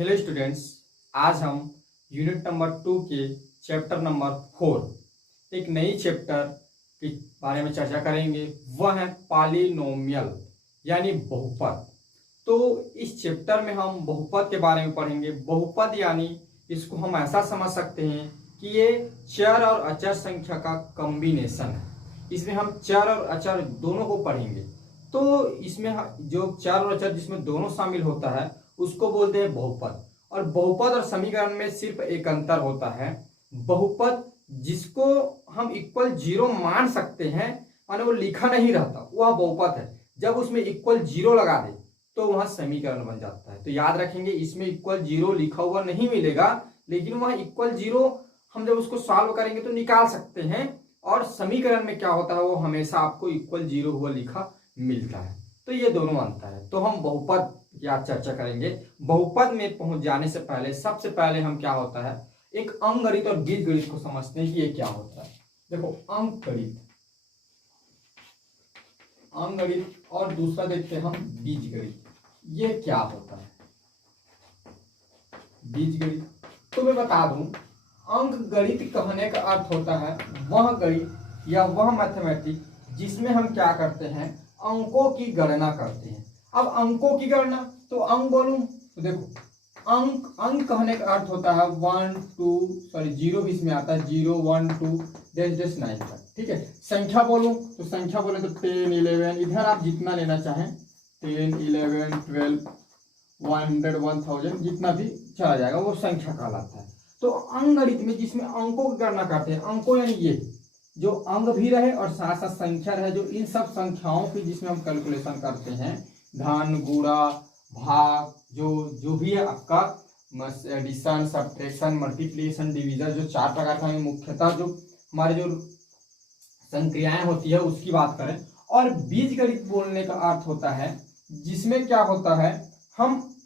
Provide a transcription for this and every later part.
Hello students, आज हम unit number 2 के चैप्टर नंबर 4 एक नई चैप्टर के बारे में चर्चा करेंगे। वह है पॉलिनोमियल यानी बहुपद। तो इस चैप्टर में हम बहुपद के बारे में पढ़ेंगे। बहुपद यानी इसको हम ऐसा समझ सकते हैं कि ये चर और अचर संख्या का कॉम्बिनेशन है। इसमें हम चर और अचर दोनों को पढ़ेंगे। तो इसमें जो चर और अचर जिसमें दोनों शामिल होता है उसको बोलते हैं बहुपद। और बहुपद और समीकरण में सिर्फ एक अंतर होता है। बहुपद जिसको हम इक्वल जीरो मान सकते हैं, माने वो लिखा नहीं रहता, वह बहुपद है। जब उसमें इक्वल जीरो लगा दे तो वह समीकरण बन जाता है। तो याद रखेंगे, इसमें इक्वल जीरो लिखा हुआ नहीं मिलेगा, लेकिन वह इक्वल जीरो हम जब उसको सॉल्व करेंगे तो निकाल सकते हैं। और समीकरण में क्या होता है, वो हमेशा आपको इक्वल जीरो हुआ लिखा मिलता है। तो ये दोनों अंतर है। तो हम बहुपद की आज चर्चा करेंगे। बहुपद में पहुंच जाने से पहले सबसे पहले हम क्या होता है, एक अंकगणित और बीजगणित को समझते हैं कि ये क्या होता है। देखो, अंकगणित और दूसरा देखते हैं हम बीजगणित। ये क्या होता है बीजगणित? तो मैं बता दूं, अंकगणित कहने का अर्थ होता है वह गणित या वह मैथमेटिक्स जिसमें हम क्या करते हैं, अंकों की गणना करते हैं। अब अंकों की गणना, तो अंक बोलूं तो देखो, अंक कहने का अर्थ होता है 1 2 जीरो भी इसमें आता है, 0 1 2 9 तक। ठीक है। संख्या बोलूं तो संख्या बोले तो 10 11, इधर आप जितना लेना चाहें, 10 11 12 100 1000 जितना भी चला जाएगा, वो संख्या कहलाता है। तो अंकगणित में जिसमें अंकों की गणना करते हैं, अंकों यानी ये जो अंक भी रहे और साथ साथ संख्या रहे, जो इन सब संख्याओं की जिसमें हम कैलकुलेशन करते हैं, धन गुणा भाग, जो भी है आपका एडिशन सब्ट्रैक्शन मल्टीप्लिकेशन डिवीजन, जो 4 प्रकार का मुख्यतः जो हमारे जो संक्रियाएं होती है उसकी बात करें। और बीजगणित बोलने का अर्थ होता है जिसमें क्या होता है, हम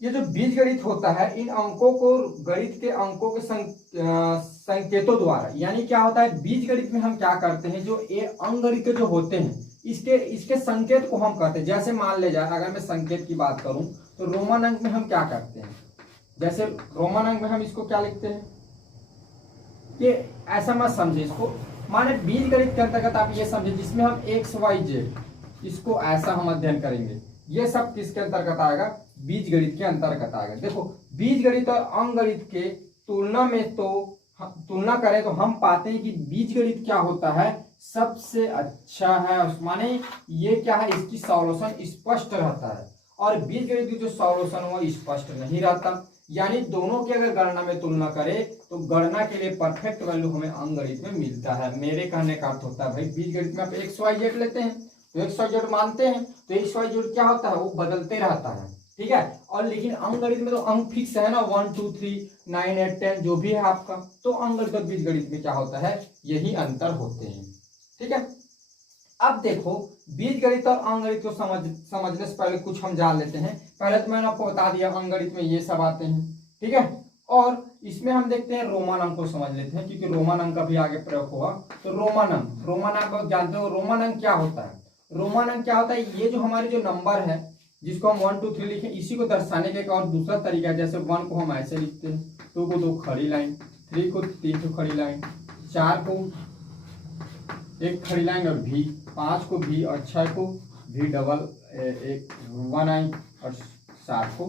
ये जो बीजगणित होता है इन अंकों को गणित के अंकों के संकेतों द्वारा, यानी क्या होता है बीजगणित में हम क्या करते हैं, जो ये अंकगणित जो होते हैं इसके संकेत को हम कहते हैं। जैसे मान ले जाए, अगर मैं संकेत की बात करूं तो रोमन अंक में हम क्या करते हैं, जैसे रोमन अंक में हम इसको क्या लिखते हैं, ये ऐसा मत समझे इसको, माने बीजगणित के अंतर्गत आप ये समझे जिसमें हम एक्स वाई जेड इसको ऐसा हम अध्ययन करेंगे। ये सब किसके अंतर्गत आएगा, बीजगणित के अंतर्गत आएगा। देखो, बीजगणित और अंकगणित के तुलना में तो तुलना करें तो हम पाते हैं कि बीजगणित क्या होता है, सबसे अच्छा है। माने ये क्या है, इसकी सॉल्यूशन स्पष्ट रहता है और बीजगणित की जो सॉल्यूशन वो स्पष्ट नहीं रहता। यानी दोनों की अगर गणना में तुलना करें तो गणना के लिए परफेक्ट वैल्यू हमें अंकगणित में मिलता है। मेरे कहने का अर्थ होता है भाई, बीजगणित में आप एक्स वाई जेड लेते हैं तो एक्स वाई जेड मानते हैं, तो एक्स वाई जेड क्या होता है, वो बदलते रहता है। ठीक है। और लेकिन अंकगणित में तो अंक फिक्स है ना, 1 2 3 9 8 10 जो भी है आपका। तो अंकगणित और बीजगणित में क्या होता है, यही अंतर होते हैं। ठीक है। अब देखो, बीजगणित और अंकगणित को समझने से पहले कुछ हम जान लेते हैं। पहले तो मैंने आपको बता दिया अंकगणित में ये सब आते हैं। ठीक है। और इसमें हम देखते हैं रोमन अंक को समझ लेते हैं, क्योंकि रोमन अंक का भी आगे प्रयोग होगा। तो रोमन अंक जानते हो, रोमन अंक क्या होता है, रोमन अंक क्या होता है, ये जो हमारे जो नंबर है जिसको हम 1 2 3 लिखे, इसी को दर्शाने का एक और दूसरा तरीका है। जैसे 1 को हम ऐसे लिखते हैं, 2 को 2 खड़ी लाइन, 3 को 3 खड़ी लाइन, 4 को 1 खड़ी लाइन और भी, 5 को भी और 6 को भी डबल 1 आई और 7 को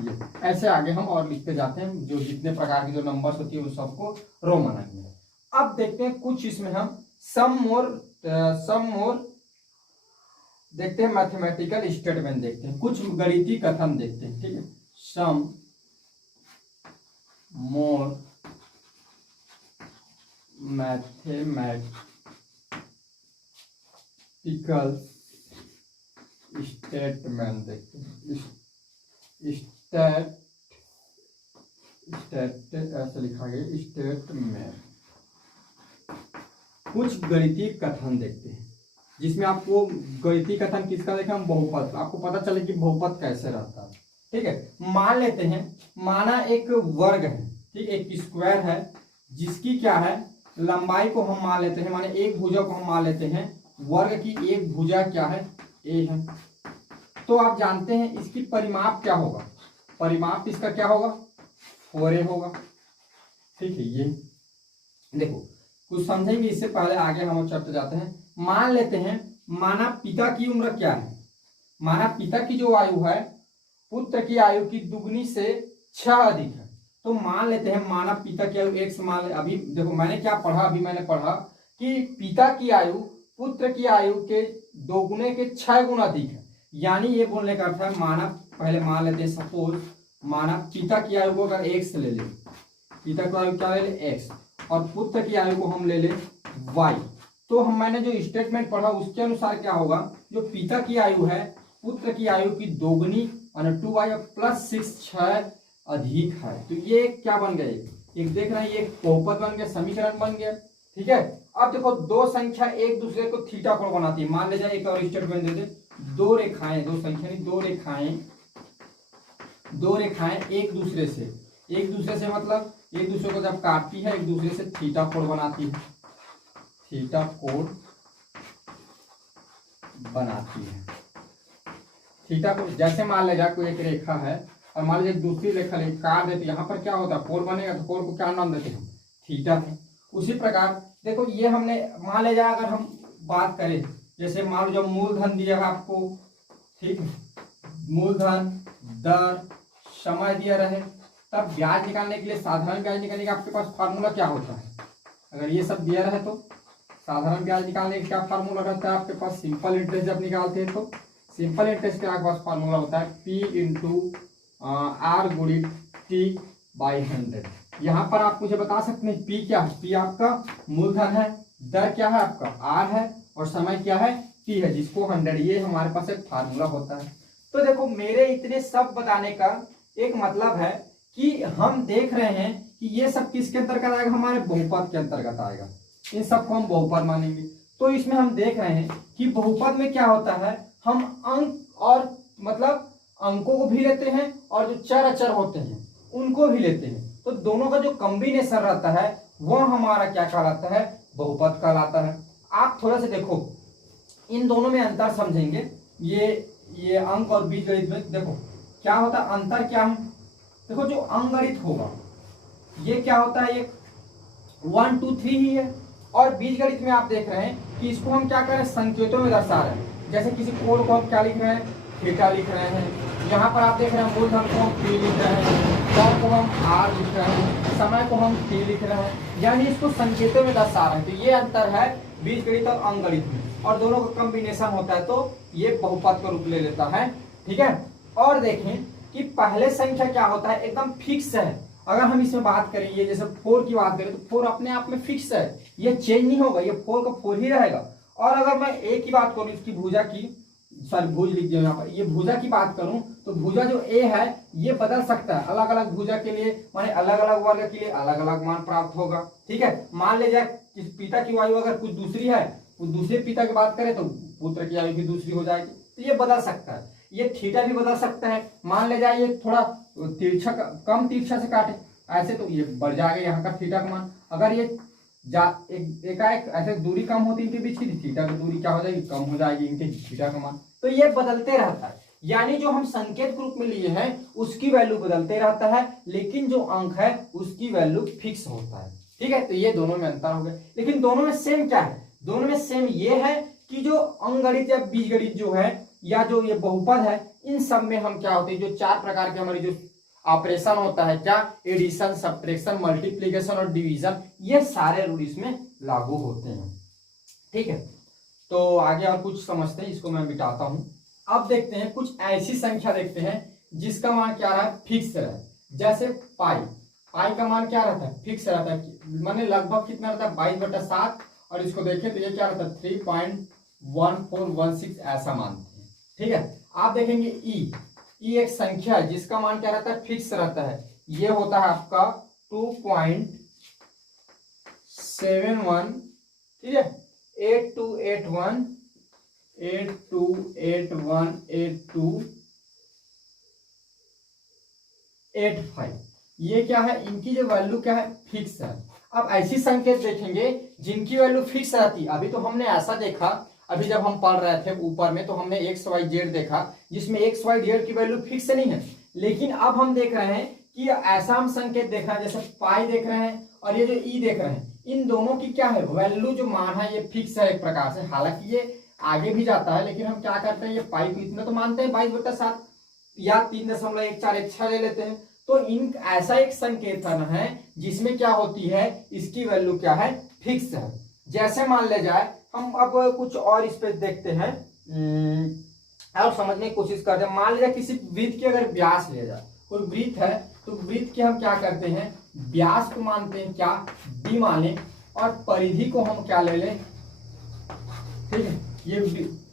ये। ऐसे आगे हम और लिखते जाते हैं, जो जितने प्रकार की जो नंबर्स होती है उन सबको रोमन अंक में। अब देखते हैं कुछ इसमें हम सम मोर देखते हैं, मैथमेटिकल स्टेटमेंट देखते हैं, कुछ गणितीय कथन देखते हैं। ठीक है। सम मोर मैथमेटिकल स्टेटमेंट देखते हैं। ऐसे लिखा गया स्टेटमेंट। कुछ गणितीय कथन देखते हैं जिसमें आपको गणितीय कथन किसका देखें, हम बहुपद, आपको पता चले कि बहुपद कैसे रहता है। ठीक है। मान लेते हैं, माना एक वर्ग है, ठीक, एक स्क्वायर है जिसकी क्या है लंबाई को हम मान लेते हैं, माने एक भुजा को हम मान लेते हैं, वर्ग की एक भुजा क्या है, ए है। तो आप जानते हैं इसकी परिमाप क्या होगा, परिमाप इसका क्या होगा 4a होगा। ठीक है, ये देखो कुछ समझेंगे इससे पहले आगे हम चलते जाते हैं। मान लेते हैं माना पिता की उम्र क्या है, माना पिता की जो आयु है पुत्र की आयु की दुगनी से 6 अधिक है। तो मान लेते हैं माना पिता की आयु x मान ले। अभी देखो मैंने क्या पढ़ा, अभी मैंने पढ़ा कि पिता की आयु पुत्र की आयु के 2 गुने के 6 गुना अधिक है। यानी ये बोलने का अर्थ है माना, पहले मान लेते हैं सपोज माना पिता की आयु को अगर x ले ले, पिता की आयु क्या ले ले x, और पुत्र की आयु को हम ले ले y। तो मैंने जो स्टेटमेंट पढ़ा उसके अनुसार क्या होगा, जो पिता की आयु है पुत्र की आयु की दोगुनी और 2y प्लस 6 अधिक है। तो ये क्या बन गया, एक देख रहे हैं ये बहुपद बन गया, समीकरण बन गया। ठीक है, अब देखो दो संख्या एक दूसरे को थीटा कोण बनाती है। मान लीजिए एक और स्टेटमेंट दे दे, दो रेखाएं, दो संख्या नहीं दो रेखाएं एक दूसरे से मतलब एक दूसरे को जब काटती है एक दूसरे से थीटा कोण बनाती है, थीटा कोण बनाती है। थीटा को जैसे मान लीजिए कोई एक रेखा है और मान लीजिए दूसरी रेखा काट देती है, यहाँ पर क्या होता है कोण बनेगा, तो कोण को क्या नाम देते हैं थीटा है। उसी प्रकार देखो ये हमने मान लीजिए अगर हम बात करें, जैसे मान लो जब मूलधन दिया है आपको, ठीक है, मूलधन दर समय दिया रहे, तब ब्याज निकालने के लिए साधारण ब्याज निकालने का आपके पास फार्मूला क्या होता है। अगर ये सब दिया रहे तो साधारण ब्याज निकालने का क्या फार्मूला रहता है आपके पास, सिंपल इंटरेस्ट जब निकालते हैं तो सिंपल इंटरेस्ट का आपके पास फार्मूला होता है P इंटू आर गुणित टी बाई 100। यहाँ पर आप मुझे बता सकते हैं P क्या है, P आपका मूलधन है, दर क्या है आपका R है, और समय क्या है T है, जिसको 100, ये हमारे पास एक फार्मूला होता है। तो देखो मेरे इतने सब बताने का एक मतलब है कि हम देख रहे हैं कि ये सब किसके अंतर्गत आएगा, हमारे बहुपद के अंतर्गत आएगा, इन सबको हम बहुपद मानेंगे। तो इसमें हम देख रहे हैं कि बहुपद में क्या होता है, हम अंक और मतलब अंकों को भी लेते हैं और जो चर अचर होते हैं उनको भी लेते हैं। तो दोनों का जो कॉम्बिनेशन रहता है वह हमारा क्या कहलाता है, बहुपद कहलाता है। आप थोड़ा सा देखो इन दोनों में अंतर समझेंगे। ये अंक और बीजगणित में देखो क्या होता है, अंतर क्या है। देखो जो अंकगणित होगा ये क्या होता है, ये 1 2 3 ही है, और बीजगणित में आप देख रहे हैं कि इसको हम क्या कर रहे हैं, संकेतों में दर्शा रहे हैं। जैसे किसी कोण को हम क्या लिख रहे हैं, थीटा लिख रहे हैं। यहाँ पर आप देख रहे हैं मूलधन को हम P लिख रहे हैं, दर को हम R लिख रहे हैं, समय को हम T लिख रहे हैं, यानी इसको संकेतों में दर्शा रहे हैं। तो ये अंतर है बीजगणित और अंकगणित में, और दोनों का कॉम्बिनेशन होता है तो ये बहुपद का रूप ले लेता है। ठीक है, और देखें कि पहले संख्या क्या होता है, एकदम फिक्स है। अगर हम इसमें बात करें, ये जैसे 4 की बात करें तो 4 अपने आप में फिक्स है, ये चेंज नहीं होगा, ये 4 का 4 ही रहेगा। और अगर मैं ए की बात करूं, इसकी भुजा की, सॉरी भुज लिख दिया यहाँ पर, ये भुजा की बात करूं तो भुजा जो ए है ये बदल सकता है, अलग अलग भुजा के लिए माने अलग अलग वर्ग के लिए अलग अलग मान प्राप्त होगा। ठीक है, मान लीजिए पिता की आयु अगर कुछ दूसरी है, कुछ दूसरे पिता की बात करें तो पुत्र की आयु भी दूसरी हो जाएगी, तो ये बदल सकता है। ये थीटा भी बदल सकता है, मान ले जाए ये थोड़ा तिरछा कम तिरछा से काटे ऐसे तो ये बढ़ जाएगा यहाँ का थीटा का मान। अगर ये एकाएक ऐसे दूरी कम होती है इनके बीच की, थीटा की दूरी क्या हो जाएगी, कम हो जाएगी इनके थीटा का मान। तो ये बदलते रहता है, यानी जो हम संकेत के रूप में लिए हैं उसकी वैल्यू बदलते रहता है, लेकिन जो अंक है उसकी वैल्यू फिक्स होता है। ठीक है, तो ये दोनों में अंतर हो गया। लेकिन दोनों में सेम क्या है, दोनों में सेम ये है कि जो अंकगणित या बीजगणित जो है या जो ये बहुपद है, इन सब में हम क्या होते हैं, जो 4 प्रकार के हमारी जो ऑपरेशन होता है, क्या एडिशन, सब्ट्रैक्शन, मल्टीप्लिकेशन और डिवीजन, ये सारे रूल इसमें लागू होते हैं। ठीक है, तो आगे और कुछ समझते हैं, इसको मैं मिटाता हूं। अब देखते हैं कुछ ऐसी संख्या देखते हैं जिसका मान क्या रहा है, फिक्स रहा है। जैसे पाई का मान क्या रहता है, फिक्स रहता है, माने लगभग कितना रहता है 22/7, और इसको देखें तो ये क्या रहता है 3.1416 ऐसा मानते हैं। ठीक है, आप देखेंगे ई एक संख्या है जिसका मान क्या रहता है, फिक्स रहता है, ये होता है आपका 2.71। ठीक है, 8281 8285, ये क्या है, इनकी जो वैल्यू क्या है, फिक्स है। अब ऐसी संकेत देखेंगे जिनकी वैल्यू फिक्स रहती है। अभी तो हमने ऐसा देखा, अभी जब हम पढ़ रहे थे ऊपर में तो हमने XYZ देखा जिसमें XYZ की वैल्यू फिक्स नहीं है, लेकिन अब हम देख रहे हैं कि ऐसा हम संकेत देख रहे हैं, जैसे पाई देख रहे हैं और ये जो ई देख रहे हैं, इन दोनों की क्या है वैल्यू जो मान है ये फिक्स है एक प्रकार से। हालांकि ये आगे भी जाता है, लेकिन हम क्या करते हैं ये पाई को इतना तो मानते हैं 22/7 या 3.1416 ले लेते हैं। तो इन ऐसा एक संकेतन है जिसमें क्या होती है, इसकी वैल्यू क्या है फिक्स है। जैसे मान ले जाए हम अब कुछ और इस पे देखते हैं और समझने की कोशिश करते हैं। मान लीजिए किसी वृत्त की अगर व्यास ले जाए, कोई वृत्त है तो वृत्त के हम क्या करते हैं व्यास को मानते हैं क्या d माने, और परिधि को हम क्या ले लें, ठीक है, ये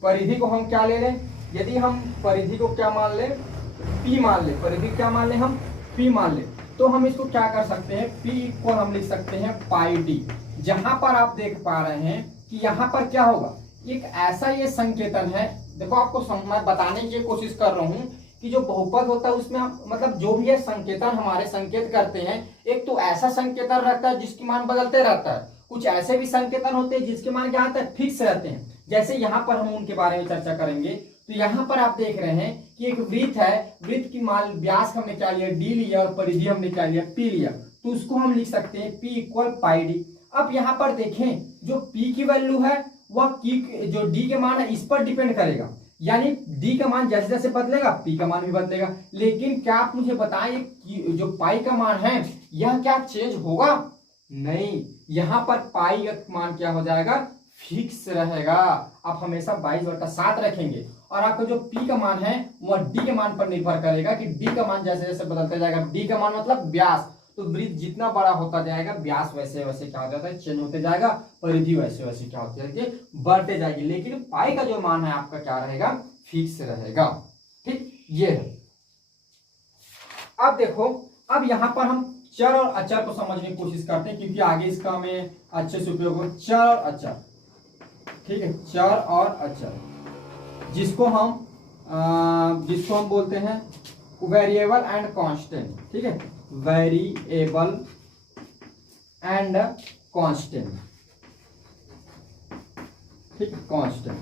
परिधि को हम क्या ले लें, यदि हम परिधि को क्या मान लें p मान ले, परिधि क्या मान ले हम p मान ले, तो हम इसको क्या कर सकते हैं p को हम लिख सकते हैं पाई d। जहां पर आप देख पा रहे हैं कि यहाँ पर क्या होगा, एक ऐसा ये संकेतन है, देखो आपको मैं बताने की कोशिश कर रहा हूं कि जो बहुपद होता है उसमें हम मतलब जो भी है संकेतन हमारे संकेत करते हैं, एक तो ऐसा संकेतन रहता है जिसकी मान बदलते रहता है, कुछ ऐसे भी संकेतन होते हैं जिसके मान क्या होता है फिक्स रहते हैं। जैसे यहाँ पर हम उनके बारे में चर्चा करेंगे। तो यहाँ पर आप देख रहे हैं कि एक वृत्त है, वृत्त की मान व्यास हमने क्या लिया d लिया और परिधि हमने क्या लिया p लिया, तो उसको हम लिख सकते हैं p इक्वल पाई d। अब यहाँ पर देखें जो p की वैल्यू है वह जो d के मान है इस पर डिपेंड करेगा, यानी d का मान जैसे जैसे बदलेगा p का मान भी बदलेगा। लेकिन क्या आप मुझे बताएं कि जो पाई का मान है यह क्या चेंज होगा, नहीं, यहाँ पर पाई का मान क्या हो जाएगा फिक्स रहेगा। आप हमेशा 22/7 रखेंगे और आपका जो p का मान है वह d के मान पर निर्भर करेगा कि d का मान जैसे जैसे बदलते जाएगा, d का मान मतलब व्यास, तो वृत्त जितना बड़ा होता जाएगा व्यास वैसे वैसे क्या हो जाता है चेंज होते जाएगा, परिधि वैसे वैसे क्या होती जाएगी बढ़ते जाएगी। लेकिन पाई का जो मान है आपका क्या रहेगा फिक्स रहेगा, ठीक, ये है। अब देखो, अब यहाँ पर हम चर और अचर को समझने की कोशिश करते हैं क्योंकि आगे इसका हमें अच्छे से उपयोग हो। चर और अचर, ठीक है, चर और अचर जिसको हम बोलते हैं वेरिएबल एंड कांस्टेंट, ठीक है, वेरिएबल एंड कांस्टेंट, ठीक, कांस्टेंट,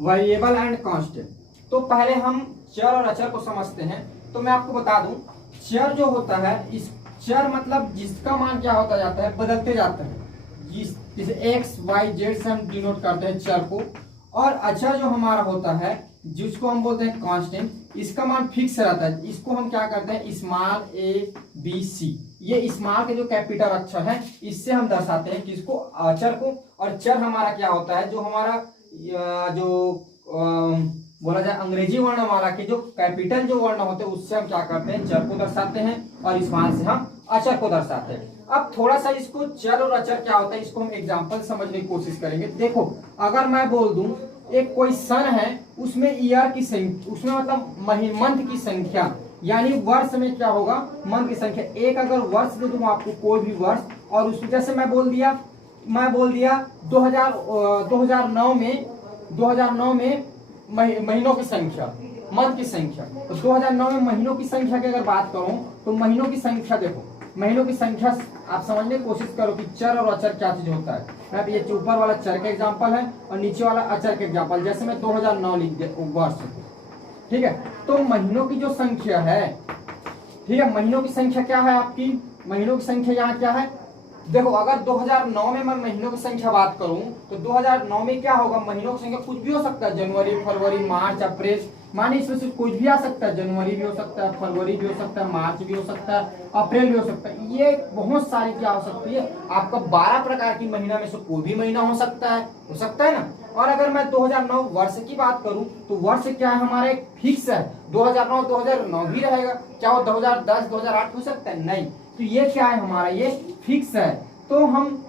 वेरिएबल एंड कांस्टेंट। तो पहले हम चर और अचर को समझते हैं। तो मैं आपको बता दूं चर जो होता है, इस चर मतलब जिसका मान क्या होता जाता है बदलते जाता है, जिसे x y z से हम डिनोट करते हैं चर को। और अचर जो हमारा होता है जिसको हम बोलते हैं कांस्टेंट, इसका मान फिक्स रहता है। इसको हम क्या करते हैं स्मॉल a b c, ये स्मॉल के जो कैपिटल अक्षर है इससे हम दर्शाते हैं किसको अचर को। और चर हमारा क्या होता है जो हमारा बोला जाए अंग्रेजी वर्णमाला के जो कैपिटल जो वर्ण होते हैं उससे हम क्या करते हैं चर को दर्शाते हैं और स्मॉल से हम अचर को दर्शाते हैं। अब थोड़ा सा इसको चर और अचर क्या होता है इसको हम एग्जांपल समझने की कोशिश करेंगे। देखो, अगर मैं बोल दूं एक कोई सन है उसमें ईयर की संख्या, उसमें मतलब मंथ की संख्या, यानी वर्ष में क्या होगा मंथ की संख्या। एक अगर वर्ष दे दूं आपको कोई भी वर्ष, और उसमें जैसे मैं बोल दिया 2009 में महीनों की संख्या, मंथ की संख्या। तो 2009 में महीनों की संख्या की अगर बात करूं तो महीनों की संख्या, देखो महीनों की संख्या आप समझने की कोशिश करो कि चर और अचर क्या चीज होता है। मैं ये ऊपर वाला चर का एग्जांपल है और नीचे वाला अचर का एग्जांपल। जैसे मैं 2009 लिख दे वर्ष, ठीक है, तो महीनों की जो संख्या है, ठीक है, महीनों की संख्या क्या है आपकी, महीनों की संख्या यहाँ क्या है, देखो अगर 2009 में मैं महीनों की संख्या बात करूं तो 2009 में क्या होगा, महीनों की संख्या कुछ भी हो सकता है, जनवरी, फरवरी, मार्च, अप्रैल, माने इसमें से कुछ भी आ सकता है, जनवरी भी हो सकता है, फरवरी भी हो सकता है, मार्च भी हो सकता है, अप्रैल भी हो सकता है। ये बहुत सारी क्या हो सकती है, आपका 12 प्रकार की महीना में से कोई भी महीना हो सकता है ना। और अगर मैं 2009 वर्ष की बात करूं तो वर्ष क्या है हमारा एक फिक्स है, 2009 भी रहेगा। क्या वो 2010 2008 हो सकता है, नहीं। तो ये क्या है हमारा, ये फिक्स है। तो हम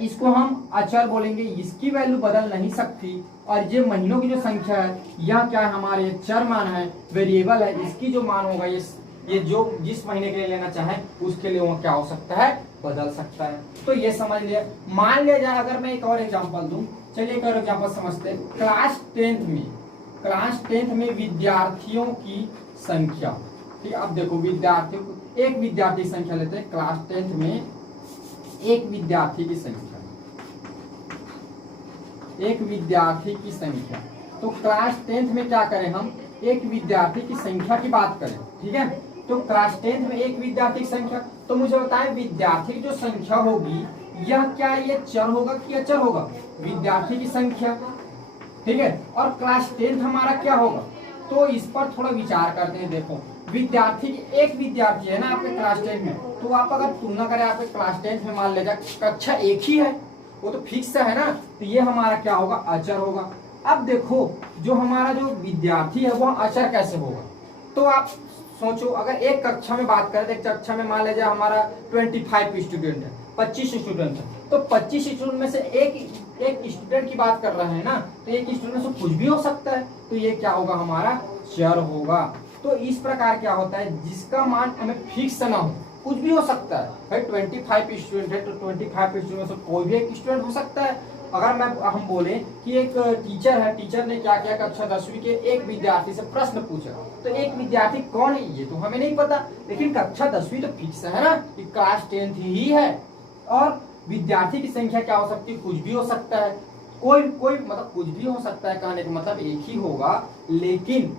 इसको हम अचर बोलेंगे, इसकी वैल्यू बदल नहीं सकती। और ये महीनों की जो संख्या है यह क्या है हमारे चर मान है, वेरिएबल है, इसकी जो मान होगा ये जो जिस महीने के लिए लेना चाहे उसके लिए वो क्या हो सकता है, बदल सकता है। तो ये समझ लिया। मान लिया जाए अगर मैं एक और एग्जांपल दूं, चलिए एक और एग्जांपल समझते हैं। क्लास 10th में विद्यार्थियों की संख्या, ठीक है। अब देखो एक विद्यार्थी की संख्या लेते हैं। क्लास 10th में एक विद्यार्थी की संख्या, तो क्लास 10th में क्या करें हम, एक विद्यार्थी की संख्या की बात करें, ठीक है, तो क्लास 10th में एक विद्यार्थी की संख्या, तो मुझे बताएं विद्यार्थी की जो संख्या होगी यह क्या ये चर होगा कि अचर होगा? विद्यार्थी की संख्या, ठीक है, और क्लास 10th हमारा क्या होगा? तो इस पर थोड़ा विचार करते हैं। देखो विद्यार्थी एक विद्यार्थी है ना आपके क्लास 10 में, तो आप अगर तुलना करें आपके क्लास 10 में, मान लीजिए कक्षा एक ही है, वो तो फिक्स है ना, तो ये हमारा क्या होगा? अचर होगा। अब देखो जो हमारा जो विद्यार्थी है वह अचर कैसे होगा? तो आप सोचो, अगर एक कक्षा में बात करें तो एक कक्षा में मान लीजिए हमारा 25 स्टूडेंट है, 25 स्टूडेंट है, तो 25 स्टूडेंट में से एक स्टूडेंट की बात कर रहे हैं ना, तो एक स्टूडेंट से कुछ भी हो सकता है, तो ये क्या होगा? हमारा चर होगा। तो इस प्रकार क्या होता है, जिसका मान हमें फिक्स ना हो, कुछ भी हो सकता है। भाई 25 स्टूडेंट है तो 25 स्टूडेंट में से कोई भी एक स्टूडेंट हो सकता है। अगर हम बोले कि एक टीचर है, टीचर ने क्या किया, कक्षा 10वीं के एक विद्यार्थी से प्रश्न पूछा, तो एक विद्यार्थी कौन है ये तो हमें नहीं पता, लेकिन कक्षा 10वीं तो फिक्स है ना, कि क्लास 10th ही है। और विद्यार्थी की संख्या क्या हो सकती है? कुछ भी हो सकता है, कोई मतलब कुछ भी हो सकता है, कहने का मतलब एक ही होगा, लेकिन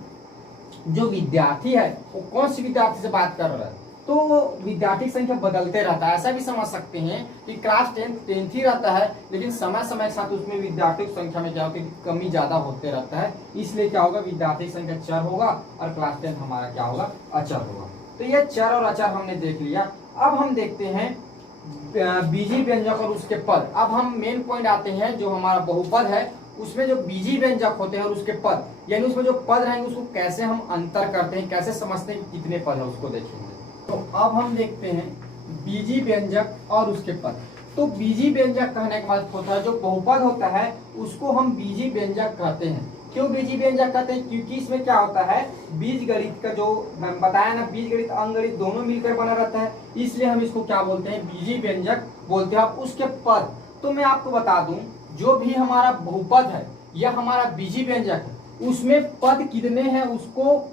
जो विद्यार्थी है वो कौन सी विद्यार्थी से बात कर रहा है, तो विद्यार्थी की संख्या बदलते रहता है। ऐसा भी समझ सकते हैं कि क्लास 10th ही रहता है, लेकिन समय के साथ उसमें विद्यार्थियों की संख्या में क्या होती है? कमी ज्यादा होते रहता है। इसलिए क्या होगा? विद्यार्थी की संख्या चर होगा और क्लास 10 हमारा क्या होगा? अचर होगा। तो ये चर और अचर हमने देख लिया। अब हम देखते हैं बीजी व्यंजक और उसके पद। अब हम मेन पॉइंट आते हैं, जो हमारा बहुपद है उसमें जो बीजी व्यंजक होते हैं और उसके पद, यानी उसमें जो पद रहेंगे उसको कैसे हम अंतर करते हैं, कैसे समझते हैं कि कितने पद है, उसको देखेंगे। तो अब हम देखते हैं बीजी व्यंजक और उसके पद। तो बीजी व्यंजक कहने का मतलब होता है जो बहुपद होता है उसको हम बीजी व्यंजक कहते हैं। क्यों बीजी व्यंजक कहते हैं? क्योंकि इसमें क्या होता है, बीज गणित का जो मैंने बताया ना, बीज गणित अंक गणित दोनों मिलकर बना रहता है, इसलिए हम इसको क्या बोलते हैं? बीजी व्यंजक बोलते हैं। अब उसके पद, तो मैं आपको बता दूं, जो भी हमारा बहुपद है या हमारा बीजी व्यंजक है, उसमें पद कितने हैं उसको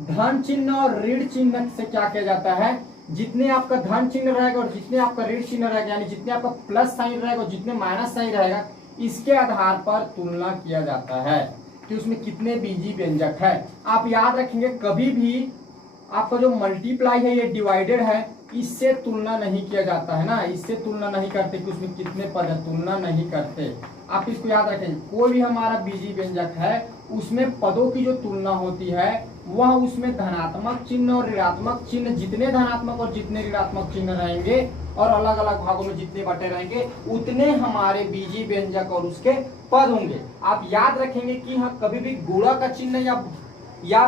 धन चिन्ह और ऋण चिन्ह से क्या किया जाता है? जितने आपका धन चिन्ह रहेगा और जितने आपका ऋण चिन्ह रहेगा, यानी जितने आपका प्लस साइन रहेगा और जितने माइनस साइन रहेगा, इसके आधार पर तुलना किया जाता है कि उसमें कितने बीजी व्यंजक है। आप याद रखेंगे, कभी भी आपका जो मल्टीप्लाई है ये डिवाइडेड है, इससे तुलना नहीं किया जाता है ना, इससे तुलना नहीं करते कि उसमें कितने पद है, तुलना नहीं करते। आप इसको याद रखेंगे, कोई भी हमारा बीजी व्यंजक है उसमें पदों की जो तुलना होती है वह उसमें धनात्मक चिन्ह और ऋणात्मक चिन्ह, जितने धनात्मक और जितने ऋणात्मक चिन्ह रहेंगे और अलग अलग भागों में जितने बटे रहेंगे, उतने हमारे बीजी व्यंजक और उसके पद होंगे। आप याद रखेंगे कि हाँ, कभी भी गुणा का चिन्ह या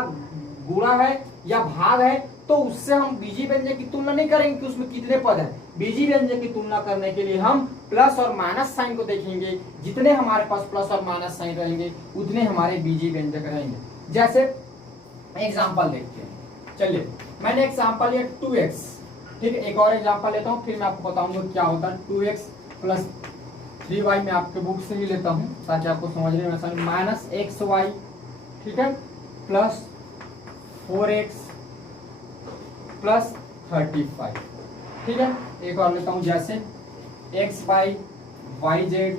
गुणा है या भाग है, तो उससे हम बीजी व्यंजक की तुलना नहीं करेंगे कि उसमें कितने पद है। बीजी व्यंजक की तुलना करने के लिए हम प्लस और माइनस साइन को देखेंगे, जितने हमारे पास प्लस और माइनस साइन रहेंगे उतने हमारे बीजी व्यंजक रहेंगे। जैसे एग्जांपल देखते हैं, चलिए मैंने एग्जांपल लिया 2x, ठीक है, एक और एग्जांपल लेता हूँ, फिर मैं आपको बताऊंगा क्या होता है 2x प्लस 3y। मैं आपके बुक से ही लेता हूँ ताकि आपको समझने में आसानी। माइनस xy, ठीक है, प्लस 4x प्लस 35, ठीक है। एक और लेता हूँ, जैसे xy yz,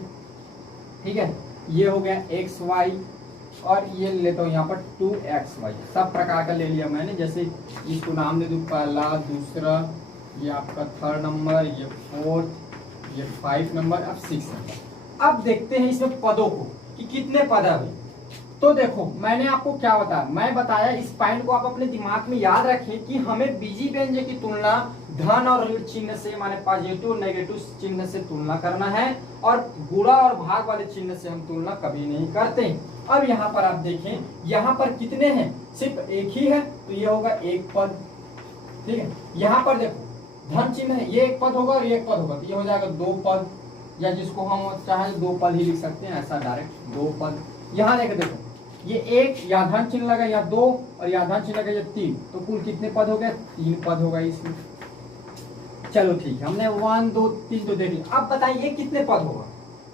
ठीक है, ये हो गया xy, और ये लेता हूँ यहाँ पर 2xy। सब प्रकार का ले लिया मैंने, जैसे इसको नाम दे दूँ पहला, दूसरा, ये आपका 3rd नंबर, ये 4th, ये 5 नंबर, अब 6 नंबर। अब देखते हैं इसमें पदों को कि कितने पद है भाई। तो देखो मैंने आपको क्या बताया, मैं बताया इस पॉइंट को आप अपने दिमाग में याद रखें कि हमें बीजी व्यंजक की तुलना धन और ऋण चिन्ह से, माने पॉजिटिव और नेगेटिव चिन्ह से तुलना करना है, और गुणा और भाग वाले चिन्ह से हम तुलना कभी नहीं करते। अब यहाँ पर आप देखें, यहाँ पर कितने हैं? सिर्फ एक ही है, तो ये होगा एक पद, ठीक है। यहाँ पर देखो धन चिन्ह है, ये एक पद होगा और ये एक पद होगा, तो ये हो जाएगा 2 पद, या जिसको हम चाहे 2 पद ही लिख सकते हैं, ऐसा डायरेक्ट 2 पद। यहाँ देखो ये एक, यहाँ धन चिन्ह लगा, यहाँ 2, और यहाँ धन चिन्ह लगा, ये 3, तो कुल कितने पद हो गए? 3 पद होगा इसमें। चलो ठीक है, हमने 1 2 3 तो देख लिया। अब बताइए ये कितने पद होगा?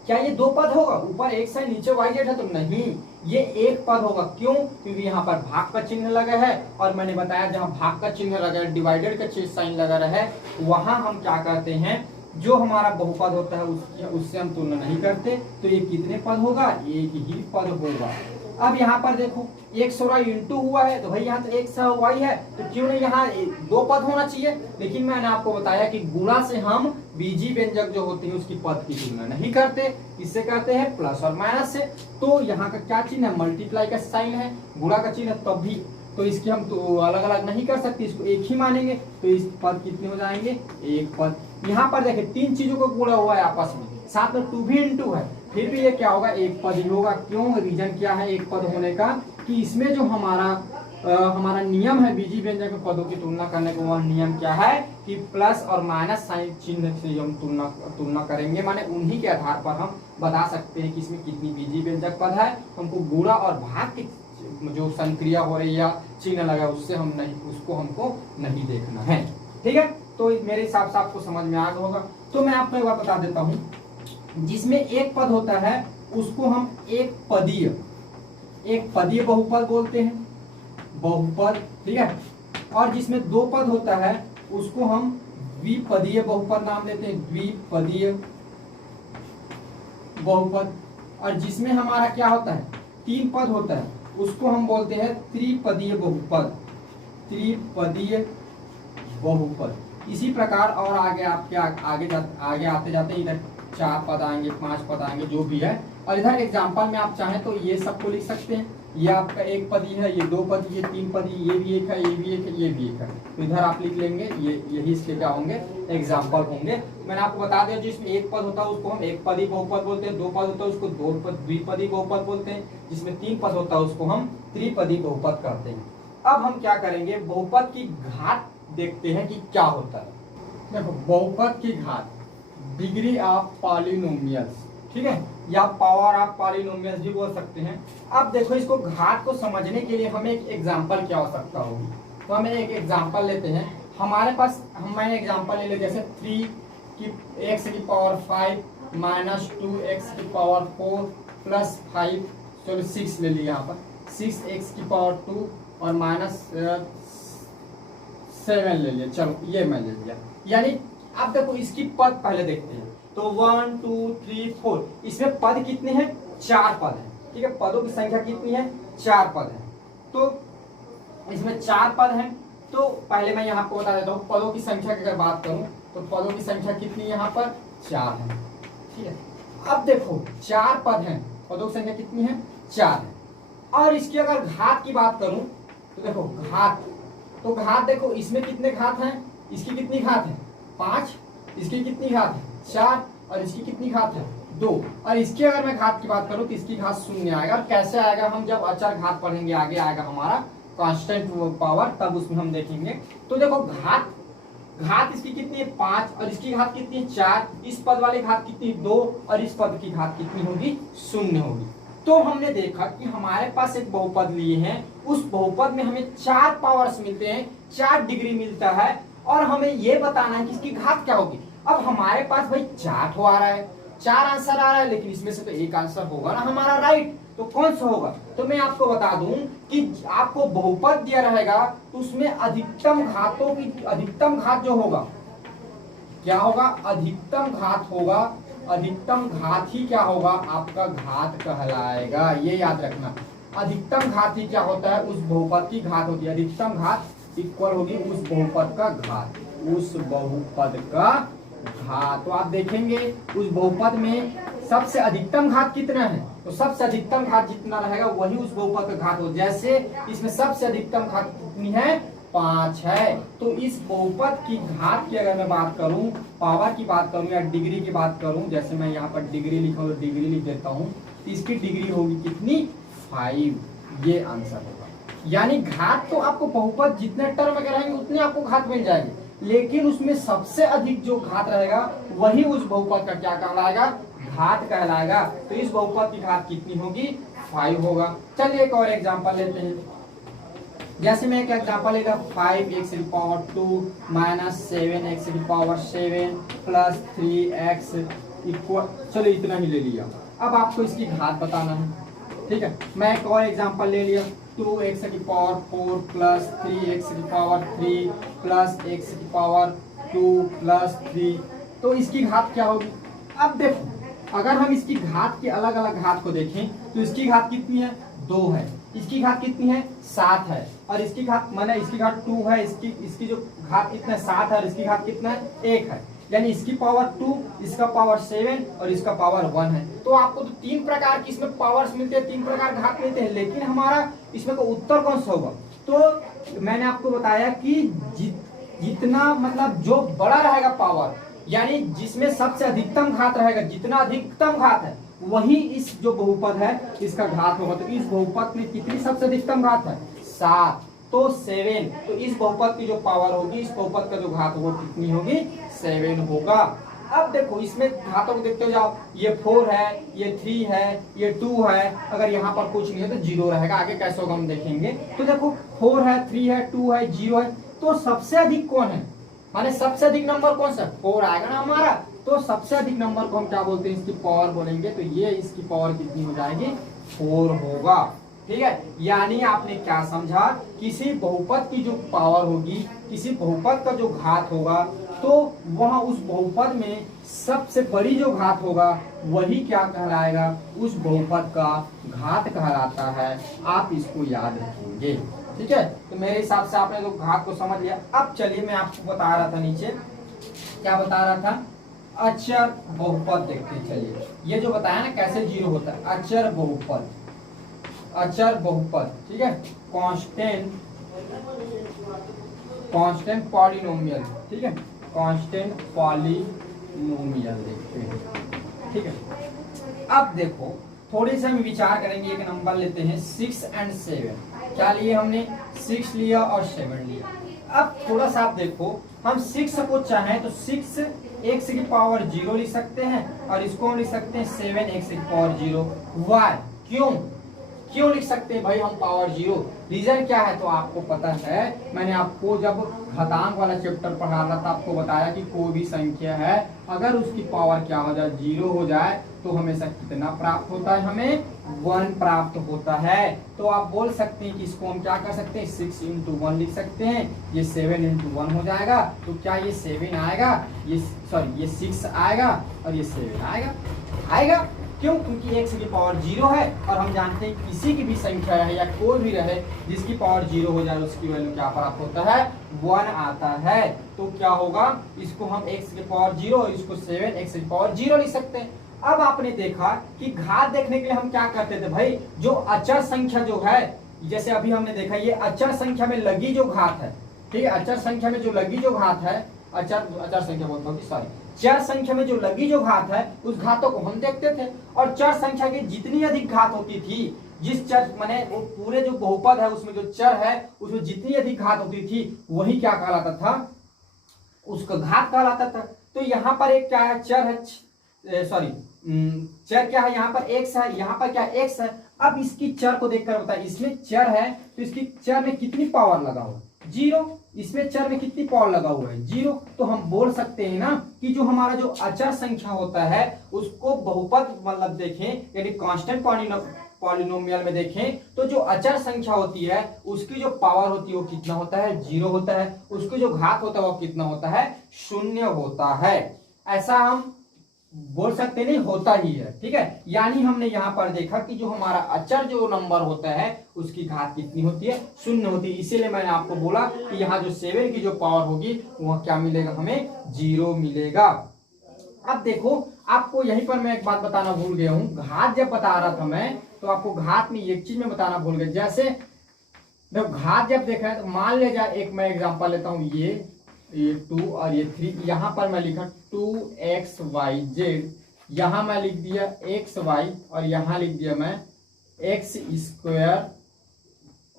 क्या ये 2 पद होगा? ऊपर एक साइन नीचे yz है, तो नहीं, ये एक पद होगा। क्यों? क्योंकि यहाँ पर भाग का चिन्ह लगा है, और मैंने बताया जहाँ भाग का चिन्ह लगा है, डिवाइडेड का साइन लगा है, वहां हम क्या करते हैं, जो हमारा बहुपद होता है उससे हम तुलना नहीं करते। तो ये कितने पद होगा? एक ही पद होगा। अब यहाँ पर देखो 116 इंटू हुआ है तो भाई यहाँ तो 100 हुआ ही है, तो क्यों नहीं यहाँ दो पद होना चाहिए। लेकिन मैंने आपको बताया कि गुणा से हम बीजी व्यंजक जो होते हैं उसकी पद की तुलना नहीं करते, इससे करते हैं प्लस और माइनस से। तो यहाँ का क्या चिन्ह है, मल्टीप्लाई का साइन है, गुणा का चिन्ह है, तब भी तो इसकी हम तो अलग अलग नहीं कर सकते, इसको एक ही मानेंगे। तो इस पद कितने हो जाएंगे, एक पद। यहाँ पर देखिए तीन चीजों को गुणा हुआ है आपस में, साथ में 2 भी इंटू है, फिर भी ये क्या होगा, एक पद ही होगा। क्यों, रीजन क्या है एक पद होने का, कि इसमें जो हमारा नियम है बीजी व्यंजक में पदों की तुलना करने का, वह नियम क्या है कि प्लस और माइनस साइन चिन्ह से हम तुलना करेंगे, माने उन्हीं के आधार पर हम बता सकते हैं कि इसमें कितनी बीजी व्यंजक पद है। हमको गुणा और भाग की जो संक्रिया हो रही है या चिन्ह लगा उससे हम नहीं, उसको हमको नहीं देखना है। ठीक है, तो मेरे हिसाब से आपको समझ में आ गया होगा। तो मैं आपको एक बार बता देता हूँ, जिसमें एक पद होता है उसको हम एक पदीय बहुपद बोलते हैं, बहुपद। ठीक है, और जिसमें दो पद होता है उसको हम द्विपदीय बहुपद नाम देते हैं, द्विपदीय बहुपद। और जिसमें हमारा क्या होता है, तीन पद होता है उसको हम बोलते हैं त्रिपदीय बहुपद, त्रिपदीय बहुपद। इसी प्रकार और आगे आपके आगे आते जाते इधर 4 पद आएंगे, 5 पद आएंगे, जो भी है। और इधर एग्जाम्पल में आप चाहें तो ये सबको लिख सकते हैं, ये आपका एक पदी है, ये 2 पदी, ये 3 पदी, ये भी एक है, ये भी एक है, ये भी एक है। तो इधर आप लिख लेंगे, यही इसके क्या होंगे, एग्जाम्पल होंगे। मैंने आपको बता दिया जिसमें एक पद होता है उसको हम एक पदी बहुपद बोलते हैं, 2 पद होता है उसको द्विपदी बहुपद बोलते हैं, जिसमें 3 पद होता है उसको हम त्रिपदी बहुपद करते हैं। अब हम क्या करेंगे, बहुपद की घात देखते हैं कि क्या होता है। देखो बहुपद की घात, डिग्री ऑफ पॉलिनोमियल्स, ठीक है, या पावर ऑफ पॉलिनोमियल्स भी बोल सकते हैं। अब देखो इसको घात को समझने के लिए हमें एक एग्जांपल की आवश्यकता होगी। तो हमें एक एग्जांपल लेते हैं, हमारे पास मैंने एग्जांपल ले लिया, जैसे 3 की x की पावर 5 माइनस 2x की पावर 4 प्लस 5, चलो 6 ले लिया यहाँ पर, 6x की पावर 2 और माइनस 7 ले लिया, चलो ये मैं ले लिया। यानी अब देखो इसकी पद पहले देखते हैं। तो 1 2 3 4, इसमें पद कितने हैं, 4 पद हैं। ठीक है, पदों की संख्या कितनी है, 4 पद है। तो इसमें 4 पद हैं। तो पहले मैं यहाँ पर बता देता हूँ, पदों की संख्या की अगर बात करूँ तो पदों की संख्या कितनी है, यहाँ पर 4 है। ठीक है, अब देखो 4 पद हैं, पदों की संख्या कितनी है, 4 है। और इसकी अगर घात की बात करूं तो देखो घात, तो घात देखो इसमें कितने घात हैं, इसकी कितनी घात है, 5, इसकी कितनी घात है, 4, और इसकी कितनी घात है, 2। और इसकी अगर मैं घात की बात करूं तो इसकी घात 0 आएगा। और कैसे आएगा, हम जब अचर घात पढ़ेंगे, आगे आएगा हमारा कांस्टेंट पावर, तब उसमें हम देखेंगे। तो देखो घात इसकी कितनी है, 5, और इसकी घात कितनी है, 4, इस पद वाली घात कितनी, 2, और इस पद की घात कितनी होगी, 0 होगी। तो हमने देखा कि हमारे पास एक बहुपद लिए हैं, उस बहुपद में हमें 4 पावर्स मिलते हैं, 4 डिग्री मिलता है, और हमें यह बताना है कि इसकी घात क्या होगी। अब हमारे पास भाई 4 तो आ रहा है, 4 आंसर आ रहा है, लेकिन इसमें से तो एक आंसर होगा ना हमारा राइट, तो कौन सा होगा। तो मैं आपको बता दूं कि आपको बहुपद दिया रहेगा तो उसमें अधिकतम घात जो होगा, क्या होगा, अधिकतम घात होगा। अधिकतम घात ही क्या होगा, आपका घात कहलाएगा, ये याद रखना। अधिकतम घात ही क्या होता है, उस बहुपद की घात होती है। अधिकतम घात इक्वल होगी उस बहुपद का घात, उस बहुपद का घात। तो आप देखेंगे उस बहुपद में सबसे अधिकतम घात कितना है, तो सबसे अधिकतम घात जितना रहेगा वही उस बहुपद का घात हो। जैसे इसमें सबसे अधिकतम घात कितनी है, 5 है। तो इस बहुपद की घात की अगर मैं बात करूं, पावर की बात करूं या डिग्री की बात करूं, जैसे मैं यहाँ पर डिग्री लिखा हूं तो डिग्री लिख देता हूं, तो इसकी डिग्री होगी कितनी, 5। ये आंसर होगा। यानी घात तो आपको बहुपद जितने टर्म में रहेंगे उतने आपको घात मिल जाएंगे, लेकिन उसमें सबसे अधिक जो घात रहेगा वही उस बहुपद का क्या कहलाएगा, घात कहलाएगा। तो इस बहुपद की घात कितनी होगी, 5 होगा। चलिए एक और एग्जांपल लेते हैं। जैसे मैं एक एग्जांपल लेगा, 5x की पावर 2 माइनस 7x की पावर 7 प्लस 3x इक्वल, चलो इतना ही ले लिया। अब आपको इसकी घात बताना है। ठीक है, मैं एक और एग्जांपल ले लिया, 2x की पावर 4 प्लस 3x की पावर 3 प्लस x की पावर 2 प्लस 3। तो इसकी घात क्या होगी। अब देखो अगर हम इसकी घात की अलग अलग घात को देखें तो इसकी घात कितनी है, 2 है, इसकी घात कितनी है 7 है, और इसकी घात माने इसकी घात 2 है, इसकी जो घात कितना है 7 है, और इसकी घात कितना है 1 है, यानी इसकी पावर 2, इसका पावर 7 और इसका पावर 1 है। तो आपको तो 3 प्रकार की इसमें पावर्स मिलते हैं, 3 प्रकार घात मिलते हैं, लेकिन हमारा इसमें का उत्तर कौन सा होगा? तो मैंने आपको बताया कि जितना मतलब जो बड़ा रहेगा पावर, यानी जिसमें सबसे अधिकतम घात रहेगा, जितना अधिकतम घात है वही इस जो बहुपद है इसका घात होगा। तो इस बहुपद में कितनी सबसे अधिकतम घात है 7, तो 7, तो इस बहुपद की जो पावर होगी, इस बहुपद का जो घात होगा कितनी होगी 7 होगा। अब देखो इसमें घातों को देखते हो जाओ, ये 4 है, ये 3 है, ये 2 है, अगर यहाँ पर कुछ नहीं है तो 0 रहेगा, आगे कैसे होगा हम देखेंगे। तो देखो 4 है, 3 है, 2 है, 0 है, तो सबसे अधिक कौन है, माने सबसे अधिक नंबर कौन सा 4 आएगा ना हमारा। तो सबसे अधिक नंबर को हम क्या बोलते हैं, इसकी पावर बोलेंगे, तो ये इसकी पावर कितनी हो जाएगी 4 होगा। ठीक है, यानी आपने क्या समझा, किसी बहुपद की जो पावर होगी, किसी बहुपद का जो घात होगा, तो वह उस बहुपद में सबसे बड़ी जो घात होगा वही क्या कहलाएगा, उस बहुपद का घात कहलाता है। आप इसको याद रखेंगे। ठीक है, तो मेरे हिसाब से आपने तो घात को समझ लिया। अब चलिए मैं आपको बता रहा था, नीचे क्या बता रहा था, अचर बहुपद देखते हैं। चलिए ये जो बताया ना कैसे 0 होता है, अचर बहुपद, अचर बहुपद, ठीक है, कांस्टेंट पॉलिनोमियल, ठीक है, कांस्टेंट पॉलिनोमियल देखते हैं। ठीक है, अब देखो थोड़ी सी हम विचार करेंगे, एक नंबर लेते हैं 6 और 7, क्या लिए हमने 6 लिया और 7 लिया। अब थोड़ा सा आप देखो, हम 6 को चाहें तो 6 x की पावर 0 लिख सकते हैं, और इसको हम लिख सकते हैं 7x की पावर 0। वाई, क्यों लिख सकते हैं भाई हम पावर 0? रीजन क्या है? तो आपको पता है, मैंने आपको जब घातांक वाला चैप्टर पढ़ा रहा था आपको बताया कि कोई भी संख्या है अगर उसकी पावर क्या हो जाए 0 हो जाए तो हमेशा कितना प्राप्त होता है, हमें 1 प्राप्त होता है। तो आप बोल सकते हैं कि इसको हम क्या कर सकते हैं 6 into 1 लिख सकते हैं, ये 7 into 1 हो जाएगा। तो क्या ये 7 आएगा, ये 6 आएगा और ये 7 आएगा। क्यों? क्योंकि x की पावर 0 है, और हम जानते हैं किसी की भी संख्या है या कोई भी रहे जिसकी पावर 0 हो जाए उसकी वैल्यू क्या प्राप्त होता है 1 आता है। तो क्या होगा, इसको हम x की पावर 0, इसको 7x की पावर 0 लिख सकते हैं। अब आपने देखा कि घात देखने के लिए हम क्या करते थे भाई, जो अचर संख्या जो है, जैसे अभी हमने देखा ये अचर संख्या में लगी जो घात है, ठीक है, अचर संख्या में जो लगी जो घात है, अचर संख्या बोलता हूँ, सॉरी, चर संख्या में जो लगी जो घात है उस घातों को हम देखते थे, और चर संख्या की जितनी अधिक घात होती थी, जिस चर माने वो पूरे जो बहुपद है उसमें जो चर है उसमें जितनी अधिक घात होती थी वही क्या कहलाता था, उसका घात कहलाता था। तो यहाँ पर एक क्या है, चर है, सॉरी चर क्या है, यहाँ पर x है, यहाँ पर क्या x है। अब इसकी चर को देखकर बताइए, इसमें चर है तो इसकी चर में कितनी पावर लगा हुआ 0, इसमें चर में कितनी पावर लगा हुआ है 0। तो हम बोल सकते हैं ना कि जो हमारा जो अचर संख्या होता है उसको बहुपद मतलब देखें, यानी कांस्टेंट पॉलिनोमियल में देखें तो जो अचर संख्या होती है उसकी जो पावर होती है वो कितना होता है 0 होता है, उसकी जो घात होता है वो कितना होता है 0 होता है। ऐसा हम बोल सकते नहीं, होता ही है। ठीक है, यानी हमने यहाँ पर देखा कि जो हमारा अचर जो नंबर होता है उसकी घात कितनी होती है 0 होती है। इसीलिए मैंने आपको बोला कि यहाँ जो 7 की जो पावर होगी वह क्या मिलेगा, हमें 0 मिलेगा। अब देखो आपको यहीं पर मैं एक बात बताना भूल गया हूँ, घात जब बता रहा था मैं तो आपको घात में एक चीज में बताना भूल गया। जैसे देखो घात जब देखा है तो मान ले जाए, एक मैं एग्जाम्पल लेता हूँ, ये 2 और ये 3, यहाँ पर मैं लिखा 2xyz, यहाँ मैं लिख दिया xy और यहाँ लिख दिया मैं x²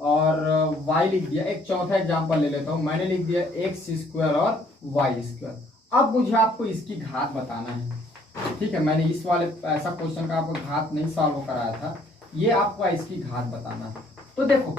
और y लिख दिया। एक चौथा एग्जाम्पल ले लेता हूँ, मैंने लिख दिया x² और y²। अब मुझे आपको इसकी घात बताना है। ठीक है, मैंने इस वाले ऐसा क्वेश्चन का आपको घात नहीं सॉल्व कराया था, ये आपको इसकी घात बताना है। तो देखो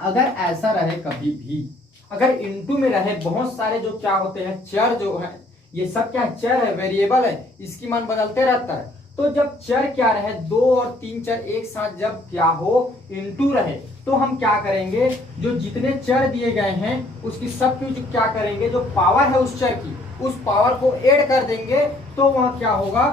अगर ऐसा रहे कभी भी, अगर इनटू में रहे बहुत सारे जो क्या होते हैं चर जो है, ये सब क्या है चर है, वेरिएबल है, इसकी मान बदलते रहता है। तो जब चर क्या रहे 2 और 3 चर एक साथ जब क्या हो इनटू रहे तो हम क्या करेंगे, जो जितने चर दिए गए हैं उसकी सब की जो क्या करेंगे, जो पावर है उस चर की उस पावर को ऐड कर देंगे तो वह क्या होगा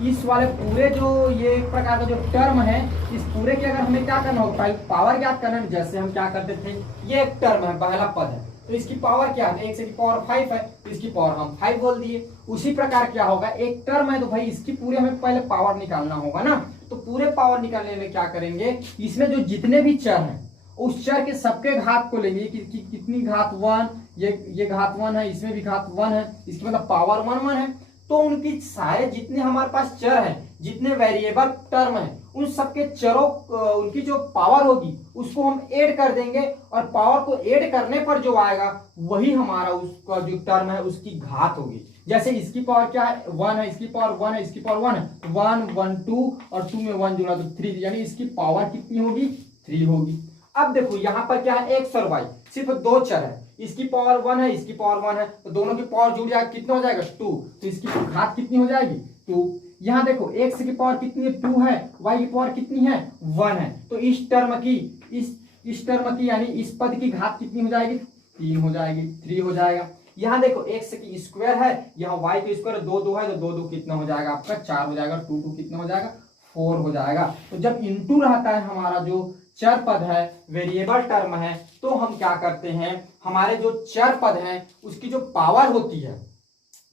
इस वाले पूरे जो ये एक प्रकार का जो टर्म है, इस पूरे के अगर हमें क्या करना होगा, पावर ज्ञात करना है। जैसे हम क्या करते थे, ये एक टर्म है, पहला पद है, तो इसकी पावर क्या है, 1 से की पावर 5 है, तो इसकी पावर हम 5 बोल दिए। उसी प्रकार क्या होगा, एक टर्म है तो भाई इसकी पूरे हमें पहले पावर निकालना होगा ना, तो पूरे पावर निकालने में क्या करेंगे, इसमें जो जितने भी चर हैं उस चर के सबके घात को लेंगे कि कितनी घात 1, ये घात 1 है, इसमें भी घात 1 है, इसकी मतलब पावर 1 1 है। तो उनकी सारे जितने हमारे पास चर हैं, जितने वेरिएबल टर्म हैं, उन सबके चरों उनकी जो पावर होगी उसको हम ऐड कर देंगे, और पावर को ऐड करने पर जो आएगा वही हमारा उसका जो टर्म है उसकी घात होगी। जैसे इसकी पावर क्या है, 1 है, इसकी पावर 1 है, इसकी पावर 1 है, 1 1 2 और 2 में 1 जुड़ा तो 3, यानी इसकी पावर कितनी होगी, 3 होगी। अब देखो यहाँ पर क्या है, x और y सिर्फ दो चर है, इसकी पावर 1 है, इसकी पावर 1 है, तो दोनों की पावर जुड़ जाएगा, कितना हो जाएगा 2, तो इसकी घात कितनी हो जाएगी 2। यहाँ देखो x की पावर कितनी है 2 है, y की पावर कितनी है 1 है, तो इस टर्म की इस टर्म की यानी इस पद की घात कितनी हो जाएगी 3 हो जाएगी, 3 हो जाएगा। यहाँ देखो x की स्क्वायर है, यहाँ y की स्क्वायर 2 2 है, तो 2 2 कितना हो जाएगा आपका 4 हो जाएगा, 2 2 कितना हो जाएगा 4 हो जाएगा। तो जब इनटू रहता है हमारा जो चर पद है, वेरिएबल टर्म है, तो हम क्या करते हैं, हमारे जो चर पद है उसकी जो पावर होती है,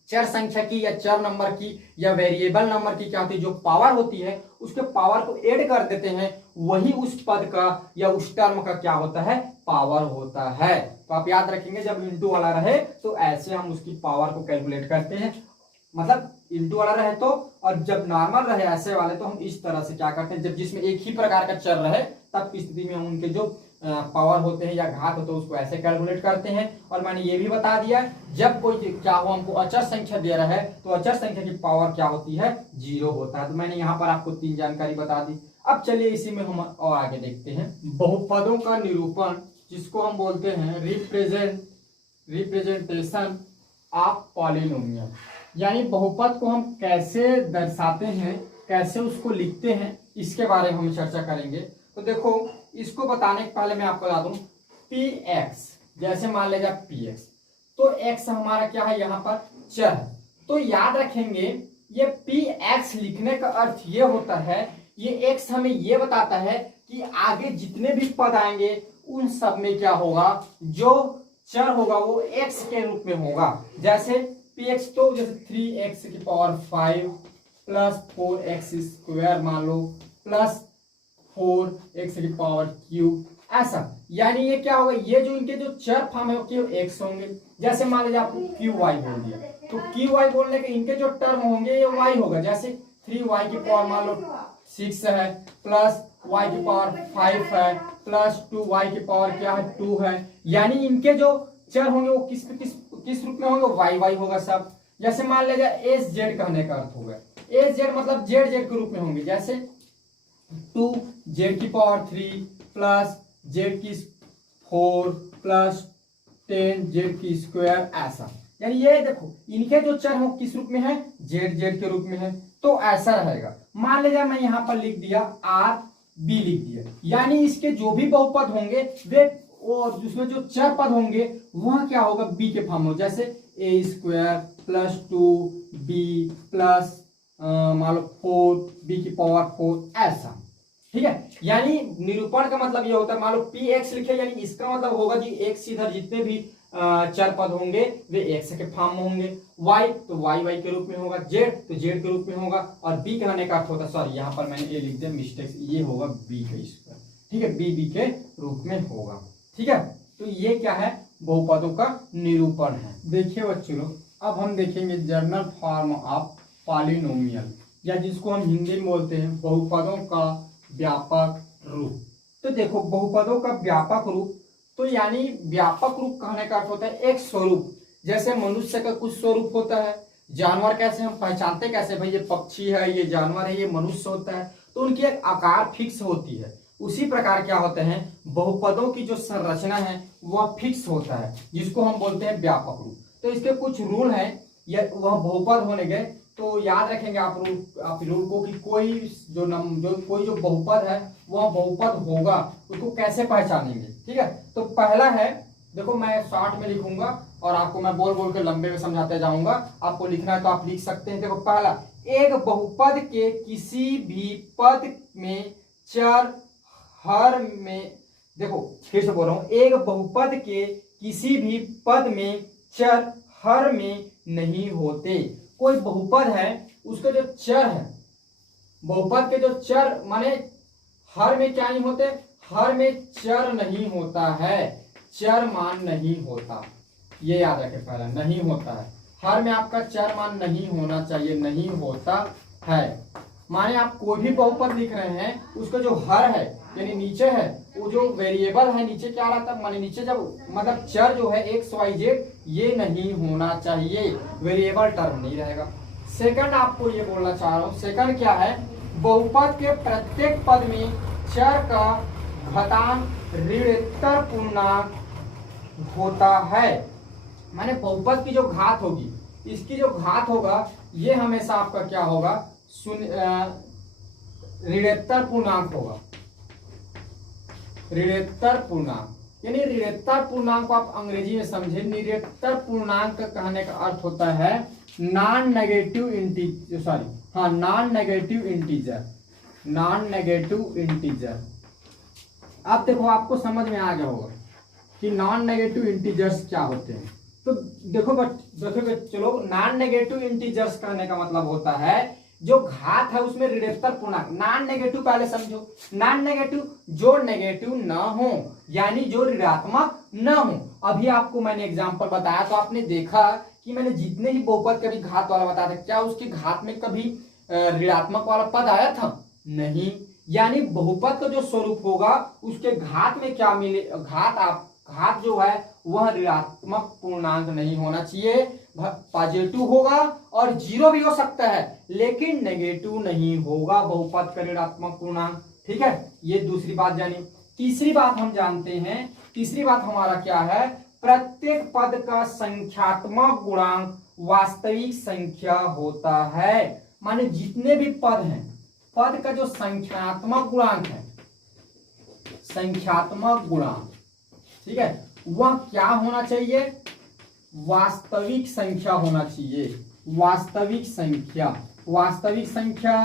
चर संख्या की या चर नंबर की या वेरिएबल नंबर की क्या होती है, जो पावर होती है उसके पावर को ऐड कर देते हैं, वही उस पद का या उस टर्म का क्या होता है, पावर होता है। तो आप याद रखेंगे जब इंटू वाला रहे तो ऐसे हम उसकी पावर को कैलकुलेट करते हैं, मतलब इंटू वाला रहे तो, और जब नॉर्मल रहे ऐसे वाले तो हम इस तरह से क्या करते हैं, जब जिसमें एक ही प्रकार का चर रहे तब की स्थिति में हम उनके जो पावर होते हैं या घात होते हैं उसको ऐसे कैलकुलेट करते हैं। और मैंने ये भी बता दिया जब कोई क्या हो हमको अचर संख्या दे रहा है तो अचर संख्या की पावर क्या होती है, 0 होता है। तो मैंने यहाँ पर आपको 3 जानकारी बता दी। अब चलिए इसी में हम और आगे देखते हैं बहुपदों का निरूपण, जिसको हम बोलते हैं रिप्रेजेंटेशन ऑफ पॉलिनोमियल, यानी बहुपद को हम कैसे दर्शाते हैं, कैसे उसको लिखते हैं, इसके बारे में हम चर्चा करेंगे। तो देखो इसको बताने के पहले मैं आपको बता दूं px, जैसे मान लीजिए px, तो x हमारा क्या है यहाँ पर चर है, तो याद रखेंगे ये px लिखने का अर्थ ये होता है, ये x हमें ये बताता है कि आगे जितने भी पद आएंगे उन सब में क्या होगा, जो चर होगा वो x के रूप में होगा। जैसे px तो जैसे 3x की पावर 5 प्लस 4x स्क्वायर मान लो प्लस 4x की पावर क्यूब, ऐसा। यानी ये क्या होगा, ये जो इनके जो चर फॉर्म है वो x होंगे। जैसे मान लीजिए आपको क्यू वाई बोल दिया, तो क्यू वाई बोलने के इनके जो टर्म होंगे ये y होगा। जैसे 3y की पावर मान लो 6 है प्लस y की पावर 5 है प्लस 2y की पावर क्या है 2 है, यानी इनके जो चर होंगे वो किस रूप में होंगे, वाई वाई होगा सब। जैसे मान लीजिए एस जेड कहने का अर्थ होगा, एस जेड मतलब जेड जेड के रूप में होंगे। जैसे 2 जेड की पावर 3 प्लस जेड की 4 प्लस 10 जेड की स्क्वायर, ऐसा। यानी ये देखो इनके जो चर हो किस रूप में है, जेड जेड के रूप में है, तो ऐसा रहेगा। मान लीजिए मैं यहाँ पर लिख दिया आर बी लिख दिया, यानी इसके जो भी बहुपद होंगे वे और जिसमें जो चर पद होंगे वह क्या होगा, बी के फॉर्म में। जैसे ए स्क्वायर प्लस 2b प्लस मान लो 4b की पावर 4, ऐसा। ठीक है, यानी निरूपण का मतलब ये होता है, मान लो px लिखे यानी इसका मतलब होगा कि x इधर जितने भी चर पद होंगे वे x के फॉर्म में होंगे, y तो y के रूप में होगा, z तो z के रूप में होगा, और b कहने का अर्थ होता है, सॉरी यहाँ पर मैंने a लिख दिया मिस्टेक, ये होगा b का स्क्वायर। ठीक है, b के रूप में होगा। ठीक है, तो ये क्या है, बहुपदों का निरूपण है। देखिए बच्चों लोग, अब हम देखेंगे जनरल फॉर्म ऑफ पॉलिनोमियल, या जिसको हम हिंदी में बोलते हैं बहुपदों का व्यापक रूप। तो देखो बहुपदों का व्यापक रूप, तो यानी व्यापक रूप कहने का अर्थ होता है एक स्वरूप। जैसे मनुष्य का कुछ स्वरूप होता है, जानवर कैसे हम पहचानते कैसे, भाई ये पक्षी है, ये जानवर है, ये मनुष्य होता है, तो उनकी एक आकार फिक्स होती है। उसी प्रकार क्या होते हैं, बहुपदों की जो संरचना है वह फिक्स होता है, जिसको हम बोलते हैं व्यापक रूप। तो इसके कुछ रूल हैं, या वह बहुपद होने गए तो याद रखेंगे आप रूल को कि कोई जो बहुपद है वह बहुपद होगा, उसको कैसे पहचानेंगे। ठीक है, तो पहला है देखो मैं शॉर्ट में लिखूंगा और आपको मैं बोल बोल के लंबे में समझाते जाऊंगा, आपको लिखना है तो आप लिख सकते हैं। देखो पहला, एक बहुपद के किसी भी पद में चर हर में, देखो फिर से बोल रहा हूं, एक बहुपद के किसी भी पद में चर हर में नहीं होते। कोई बहुपद है उसके जो चर है, बहुपद के जो चर माने हर में क्या नहीं होते, हर में चर नहीं होता है, चर मान नहीं होता, ये याद रखें, पहला नहीं होता है, हर में आपका चर मान नहीं होना चाहिए, नहीं होता है। माने आप कोई भी बहुपद लिख रहे हैं उसका जो हर है यानी नीचे है, वो जो वेरिएबल है नीचे क्या रहता है, माने नीचे जब मतलब चर जो है एक्स वाई जेड ये नहीं होना चाहिए, वेरिएबल टर्म नहीं रहेगा। सेकंड आपको ये बोलना चाह रहा हूं, सेकंड क्या है, बहुपद के प्रत्येक पद में चर का घातांक ऋणोत्तर पूर्णांक होता है। माने बहुपद की जो घात होगी, इसकी जो घात होगा ये हमेशा आपका क्या होगा, ऋणोत्तर पूर्णांक होगा, ऋणोत्तर पूर्णांक। यानी ऋणोत्तर पूर्णांक को आप अंग्रेजी में समझे, ऋणोत्तर पूर्णांक कहने का अर्थ होता है नॉन नेगेटिव इंटीजर, सॉरी हाँ non negative integer, non negative integer. अब देखो आपको समझ में आ गया होगा कि नॉन नेगेटिव इंटीजर्स क्या होते हैं। तो देखो चलो, नॉन नेगेटिव इंटीजर्स कहने का मतलब होता है जो घात है उसमें ऋणोत्तर पूर्णांक, नॉन नेगेटिव पहले समझो, नॉन नेगेटिव जो नेगेटिव न हो यानी जो ऋणात्मक न हो। अभी आपको मैंने एग्जांपल बताया तो आपने देखा कि मैंने जितने ही बहुपद कभी घात वाला बताया था, क्या उसके घात में कभी ऋणात्मक वाला पद आया था? नहीं। यानी बहुपद का जो स्वरूप होगा उसके घात में क्या मिले, घात जो है वह ऋणात्मक पूर्णांक नहीं होना चाहिए, पॉजिटिव होगा और जीरो भी हो सकता है लेकिन नेगेटिव नहीं होगा बहुपद का ऋणात्मक पूर्णांक। ठीक है, ये दूसरी बात जानी। तीसरी बात हम जानते हैं, तीसरी बात हमारा क्या है, प्रत्येक पद का संख्यात्मक गुणांक वास्तविक संख्या होता है। माने जितने भी पद हैं, पद का जो संख्यात्मक गुणांक है, संख्यात्मक गुणांक, ठीक है, वह क्या होना चाहिए, वास्तविक संख्या होना चाहिए। वास्तविक संख्या, वास्तविक संख्या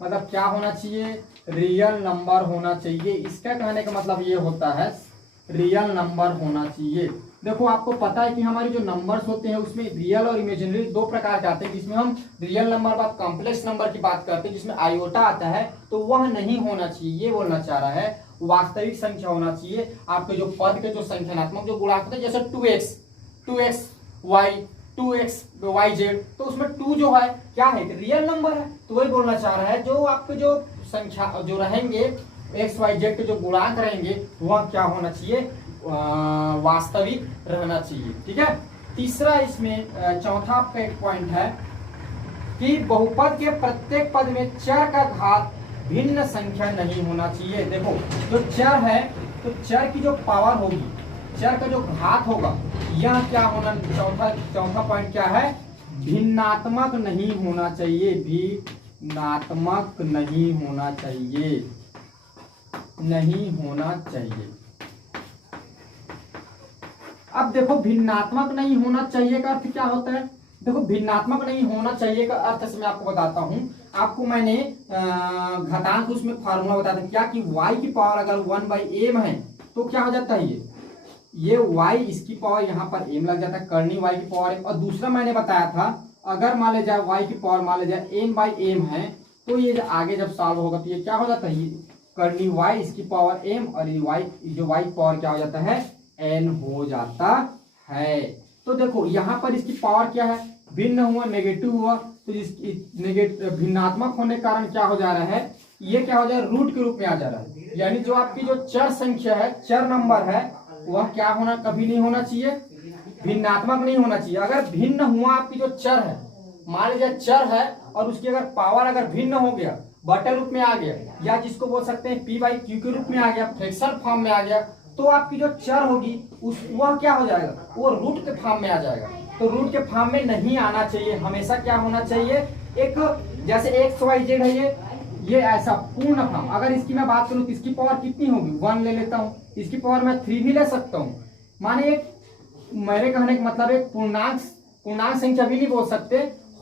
मतलब क्या होना चाहिए, रियल नंबर होना चाहिए। इसका कहने का मतलब ये होता है रियल नंबर होना चाहिए। देखो आपको पता है कि हमारे जो नंबर्स होते हैं उसमें रियल और इमेजिनरी दो प्रकार के आते हैं, जिसमें हम रियल नंबर बात कॉम्प्लेक्स नंबर की बात करते हैं जिसमें आयोटा आता है, तो वह नहीं होना चाहिए, ये बोलना चाह रहा है। वास्तविक संख्या होना चाहिए। आपके जो पद के जो संख्यात्मक जो गुणांक होते हैं जैसे 2x y 2x yz, तो उसमें 2 जो है क्या है, रियल नंबर है, तो वही बोलना चाह रहा है जो आपके जो संख्या जो रहेंगे x y z के जो गुणांक रहेंगे वह क्या होना चाहिए, वास्तविक रहना चाहिए। ठीक है। तीसरा इसमें चौथा आपका एक पॉइंट है कि बहुपद के प्रत्येक पद में चर का घात भिन्न संख्या नहीं होना चाहिए। देखो जो चर है तो चर की जो पावर होगी, चर का जो घात होगा, यह क्या होना, चौथा पॉइंट क्या है, भिन्नात्मक नहीं होना चाहिए, भिन्नात्मक नहीं होना चाहिए, नहीं होना चाहिए। अब देखो भिन्नात्मक नहीं होना चाहिए का अर्थ क्या होता है, देखो भिन्नात्मक नहीं होना चाहिए का अर्थ से मैं आपको बताता हूं। आपको मैंने घातांक उसमें फार्मूला बताया था क्या कि y की पावर अगर 1/m है तो क्या हो जाता है, ये y इसकी पावर यहाँ पर m लग जाता है, करनी y की पावर m। और दूसरा मैंने बताया था अगर मान ले जाए y की पावर मान ले जाए m/m है तो ये आगे जब सॉल्व होगा तो ये क्या हो जाता है, ये करनी y इसकी पावर m और ये y जो y की पावर क्या हो जाता है, n हो जाता है। तो देखो यहाँ पर इसकी पावर क्या है, भिन्न हुआ, नेगेटिव हुआ, तो इसकी नेगेटिव भिन्नात्मक होने के कारण क्या हो जा रहा है, ये क्या हो जा रहा है, रूट के रूप में आ जा रहा है। यानी जो आपकी जो चर संख्या है, चर नंबर है, वह क्या होना, कभी नहीं होना चाहिए, भिन्नात्मक नहीं होना चाहिए। अगर भिन्न हुआ आपकी जो चर है, मान लीजिए चर है और उसकी अगर पावर अगर भिन्न हो गया, बटे रूप में आ गया, या जिसको बोल सकते हैं p/q के रूप में आ गया, फ्रैक्शन फॉर्म में आ गया, तो आपकी जो चर होगी वह क्या हो जाएगा, वो रूट के फॉर्म में आ जाएगा। तो रूट के फॉर्म में नहीं आना चाहिए, हमेशा क्या होना चाहिए, एक जैसे x y z है, ये ऐसा पूर्ण फॉर्म। अगर इसकी मैं बात करूं तो इसकी पावर कितनी होगी, 1 ले लेता हूं, इसकी पावर मैं 3 भी ले सकता हूं। माने एक मेरे कहने का मतलब है पूर्णांक संख्या भी नहीं बोल सकते,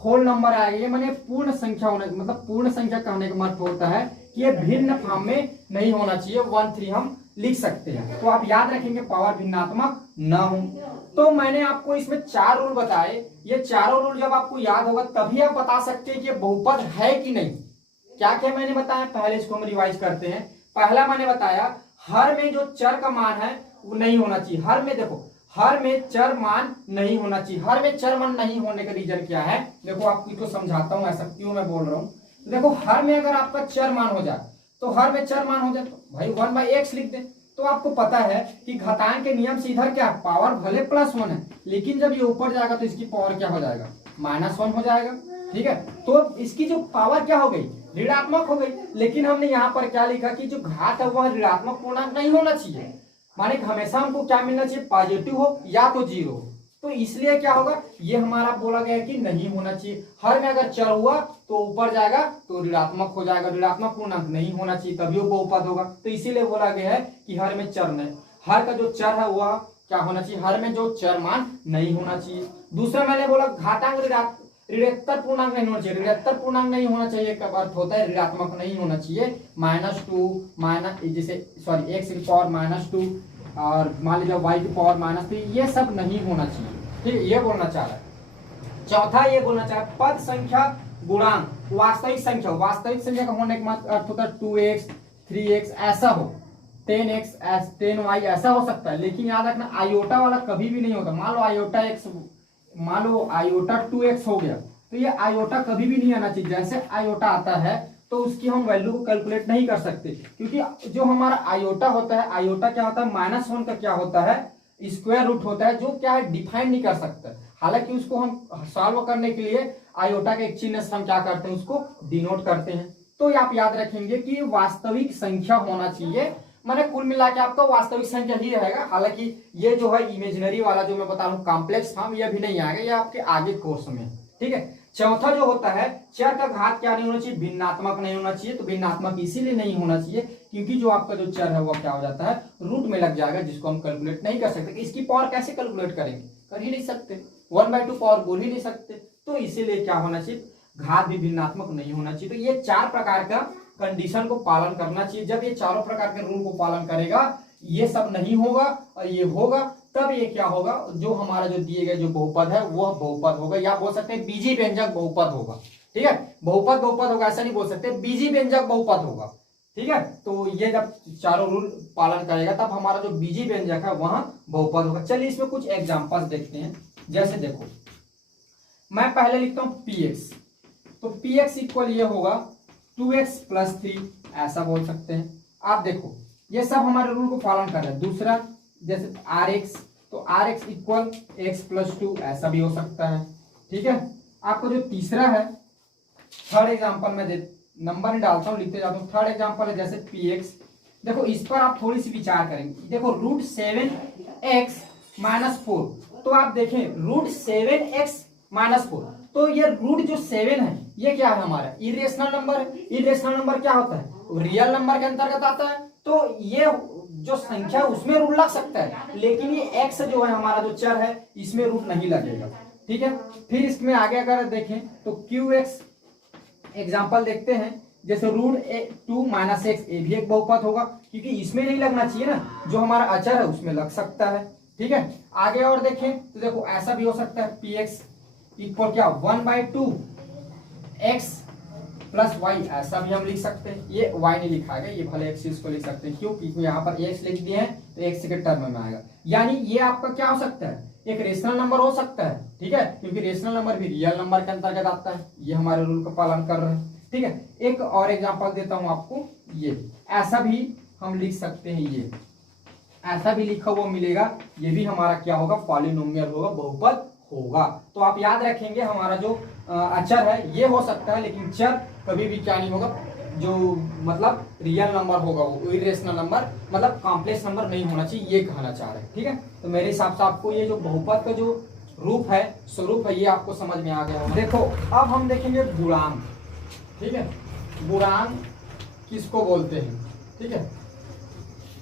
होल नंबर आएगा। ये माने पूर्ण संख्या होना, मतलब पूर्ण संख्या कहने का मतलब होता है कि ये भिन्न फॉर्म में नहीं होना चाहिए। 1 3 हम लिख सकते हैं। तो आप याद रखेंगे पावर भिन्नात्मक ना हो। तो मैंने आपको इसमें 4 रूल बताए। ये चारों रूल जब आपको याद होगा तभी आप बता सकते हैं कि ये बहुपद है कि नहीं। क्या क्या मैंने बताया, पहले इसको हम रिवाइज करते हैं। पहला मैंने बताया हर में जो चर का मान है वो नहीं होना चाहिए। हर में देखो, हर में चर मान नहीं होना चाहिए। हर में चर मान नहीं होने का रीजन क्या है, देखो आपको इसको समझाता हूं ऐसा क्यों मैं बोल रहा हूं। देखो हर में अगर आपका चर मान हो जाए, तो हर में चर मान हो जाए तो भाई 1/x लिख दे। तो आपको पता है कि घातांक के नियम से इधर क्या पावर भले +1 है, लेकिन जब ये ऊपर जाएगा तो इसकी पावर क्या हो जाएगा, -1 हो जाएगा। ठीक है, तो इसकी जो पावर क्या हो गई, ऋणात्मक हो गई। लेकिन हमने यहाँ पर क्या लिखा कि जो घात है वह ऋणात्मक पूर्णांक नहीं होना चाहिए, माने हमेशा हमको क्या मिलना चाहिए, पॉजिटिव हो या तो 0 हो। तो इसलिए क्या होगा, ये हमारा बोला गया कि नहीं होना चाहिए। हर में अगर चर हुआ तो ऊपर जाएगा तो ऋणात्मक हो जाएगा, ऋणात्मक पूर्णांक नहीं होना चाहिए, तभी वो बहुपद होगा। तो इसीलिए बोला गया है कि हर में चर नहीं, हर का जो चर है वह क्या होना चाहिए, हर में जो चर मान नहीं होना चाहिए। दूसरा मैंने बोला घातांक ऋणात्मक पूर्णांक नहीं होना चाहिए। ऋणात्मक पूर्णांक नहीं होना चाहिए का अर्थ होता है ऋणात्मक नहीं होना चाहिए। -2 जैसे सॉरी x की पावर -2 और मान लीजिए y की पावर -3, ये सब नहीं होना चाहिए। ठीक है, ये बोलना चाह रहा है। चौथा ये बोलना चाह रहा है पद संख्या गुणांक वास्तविक संख्या, वास्तविक संख्या का होने का अर्थ होता है 2x 3x ऐसा हो, 10x 10y ऐसा हो सकता है। लेकिन याद रखना आयोटा वाला कभी भी नहीं होता। मान लो आयोटा 2x हो गया तो ये आयोटा कभी भी नहीं आना चाहिए। जैसे आयोटा आता है तो उसकी हम वैल्यू को कैलकुलेट नहीं कर सकते, क्योंकि जो हमारा आयोटा होता है, आयोटा क्या होता है, -1 का क्या होता है, स्क्वायर रूट होता है, जो क्या है डिफाइन नहीं कर सकता। हालांकि उसको हम सॉल्व करने के लिए आयोटा के एक चिन्ह से हम क्या करते हैं, उसको डिनोट करते हैं। तो आप याद रखेंगे कि वास्तविक संख्या होना चाहिए, मैंने कुल मिला के आपका वास्तविक संख्या ही रहेगा। हालांकि ये जो है इमेजिनरी वाला जो मैं बता रहा हूँ कॉम्प्लेक्स फॉर्म, ये भी नहीं आएगा, ये आपके आगे कोर्स में। ठीक है, चौथा जो होता है चर का घात क्या नहीं होना चाहिए, भिन्नात्मक नहीं होना चाहिए। तो भिन्नात्मक इसीलिए नहीं होना चाहिए क्योंकि जो आपका जो चर है वो क्या हो जाता है, रूट में लग जाएगा, जिसको हम कैलकुलेट नहीं कर सकते। इसकी पावर कैसे कैलकुलेट करेंगे, कर ही नहीं सकते, 1/2 पावर बोल ही नहीं सकते। तो इसीलिए क्या होना चाहिए, घात भी भिन्नात्मक नहीं होना चाहिए। तो ये 4 प्रकार का कंडीशन को पालन करना चाहिए। जब ये चारों प्रकार के रूल को पालन करेगा, ये सब नहीं होगा और ये होगा, तब ये क्या होगा, जो हमारा जो दिए गए जो बहुपद है वह बहुपद होगा, या बोल सकते हैं बीजी व्यंजक बहुपद होगा। ठीक है, बहुपद होगा ऐसा नहीं बोल सकते, बीजी व्यंजक बहुपद होगा। ठीक है, तो ये जब चारों रूल पालन करेगा तब हमारा जो बीजी व्यंजक है वहां बहुपद होगा। चलिए इसमें कुछ एग्जांपल्स देखते हैं। जैसे देखो मैं पहले लिखता हूं px, तो px इक्वल ये होगा 2x + 3 ऐसा बोल सकते हैं। आप देखो ये सब हमारे रूल को पालन कर रहे हैं। दूसरा जैसे rx, तो rx इक्वल x + 2 ऐसा भी हो सकता है। ठीक है, आपको जो तीसरा है, थर्ड एग्जांपल में नंबर नहीं डालता हूँ, लिखते जाता हूँ। थर्ड एग्जांपल है जैसे px, देखो इस पर आप थोड़ी सी विचार करेंगे। देखो √7x - 4, तो आप देखें √7x - 4, तो ये रूट जो 7 है ये क्या है, हमारा इरेशनल नंबर है। इरेशनल नंबर क्या होता है, रियल नंबर के अंतर्गत आता है। तो ये जो संख्या उसमें रूट लग सकता है, लेकिन ये x जो है हमारा जो चर है इसमें रूट नहीं लगेगा। ठीक है, फिर इसमें आगे अगर देखें तो qx एग्जांपल देखते हैं। जैसे √2 - x, ये भी एक बहुपद होगा क्योंकि इसमें नहीं लगना चाहिए ना, जो हमारा अचर है उसमें लग सकता है। ठीक है, आगे और देखें तो देखो ऐसा भी हो सकता है px इक्वल क्या 1/2 x + y, ऐसा भी हम लिख सकते हैं। ये y नहीं लिखा है, ये भले x को लिख सकते हैं, क्यों, क्योंकि यहाँ पर x लिख दिए हैं तो x के टर्म में आएगा। यानी ये आपका क्या हो सकता है, एक रेशनल नंबर हो सकता है। ठीक है, क्योंकि रेशनल नंबर भी रियल नंबर के अंतर्गत आता है। ये हमारे रूल का पालन कर रहे हैं। ठीक है, एक और एग्जांपल देता हूं आपको, ये ऐसा भी हम लिख सकते हैं, ये ऐसा भी लिखा हुआ मिलेगा, ये भी हमारा क्या होगा, पॉलिनोमियल होगा, बहुपद होगा। तो आप याद रखेंगे हमारा जो अचर है ये हो सकता है, लेकिन चर कभी भी क्या नहीं होगा, जो मतलब रियल नंबर होगा, वो इरेशनल नंबर मतलब कॉम्प्लेक्स नंबर नहीं होना चाहिए, ये कहना चाह रहे हैं। ठीक है, तो मेरे हिसाब से आपको ये जो बहुपद का जो रूप है, स्वरूप है, ये आपको समझ में आ गया होगा। देखो अब हम देखेंगे गुणांक। ठीक है, गुणांक किसको बोलते हैं। ठीक है,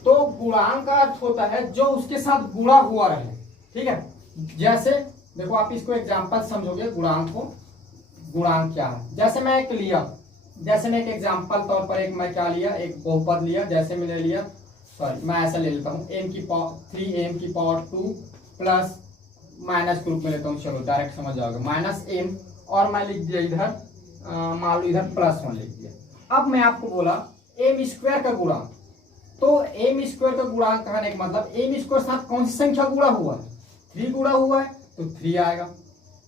तो गुणांक का अर्थ होता है जो उसके साथ गुणा हुआ रहे। ठीक है, जैसे देखो आप इसको एग्जांपल समझोगे गुणांक को, गुणांक क्या है। जैसे मैं एक एग्जांपल तौर पर एक मैं क्या लिया, एक बहुपद लिया। जैसे मैंने लिया, सॉरी मैं ऐसा ले लेता हूँ m की पावर 3m की पावर 2 प्लस माइनस के रूप में लेता हूँ, चलो डायरेक्ट समझ जाओगे, माइनस m और मैं लिख दिया इधर मान लो इधर +1 लिख दिया। अब मैं आपको बोला m स्क्वायर का गुणांक, तो m स्क्वायर का गुणांक कहने का मतलब m स्क्वायर साथ कौन सी संख्या गुणा हुआ है, 3 गुणा हुआ है तो 3 आएगा।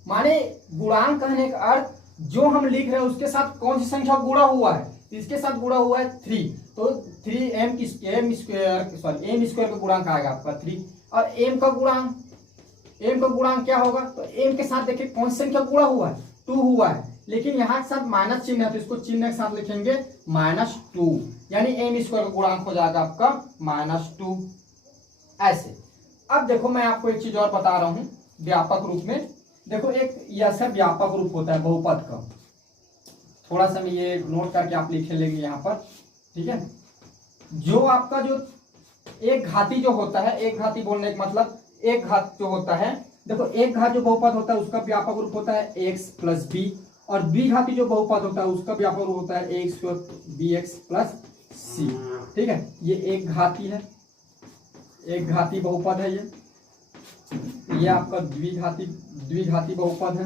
माने गुणांक कहने का अर्थ जो हम लिख रहे हैं उसके साथ कौन सी संख्या गुणा हुआ है, इसके साथ गुणा हुआ है 3, तो 3m स्क्वायर का गुणांक आएगा आपका 3। और m का गुणांक क्या होगा, तो m के साथ देखिए कौन सी संख्या गुणा हुआ है, 2 हुआ है, लेकिन यहाँ के साथ माइनस चिन्ह है तो इसको चिन्ह के साथ लिखेंगे -2, यानी m स्क्वायर का गुणांक हो जाएगा आपका -2 ऐसे। अब देखो मैं आपको एक चीज और बता रहा हूं व्यापक रूप में। देखो एक ऐसा व्यापक रूप होता है बहुपद का, थोड़ा सा मैं ये नोट करके आप लिखे लेंगे यहाँ पर, ठीक है। जो आपका जो एक घाती जो होता है, एक घाती बोलने का मतलब एक घात जो होता है, देखो एक घात जो बहुपद होता है उसका व्यापक रूप होता है x + b, और द्विघाती जो बहुपद होता है उसका व्यापक रूप होता है ax + bx + c, ठीक है। ये एक घाती है, एक घाती बहुपद है ये आपका द्विघाती बहुपद है।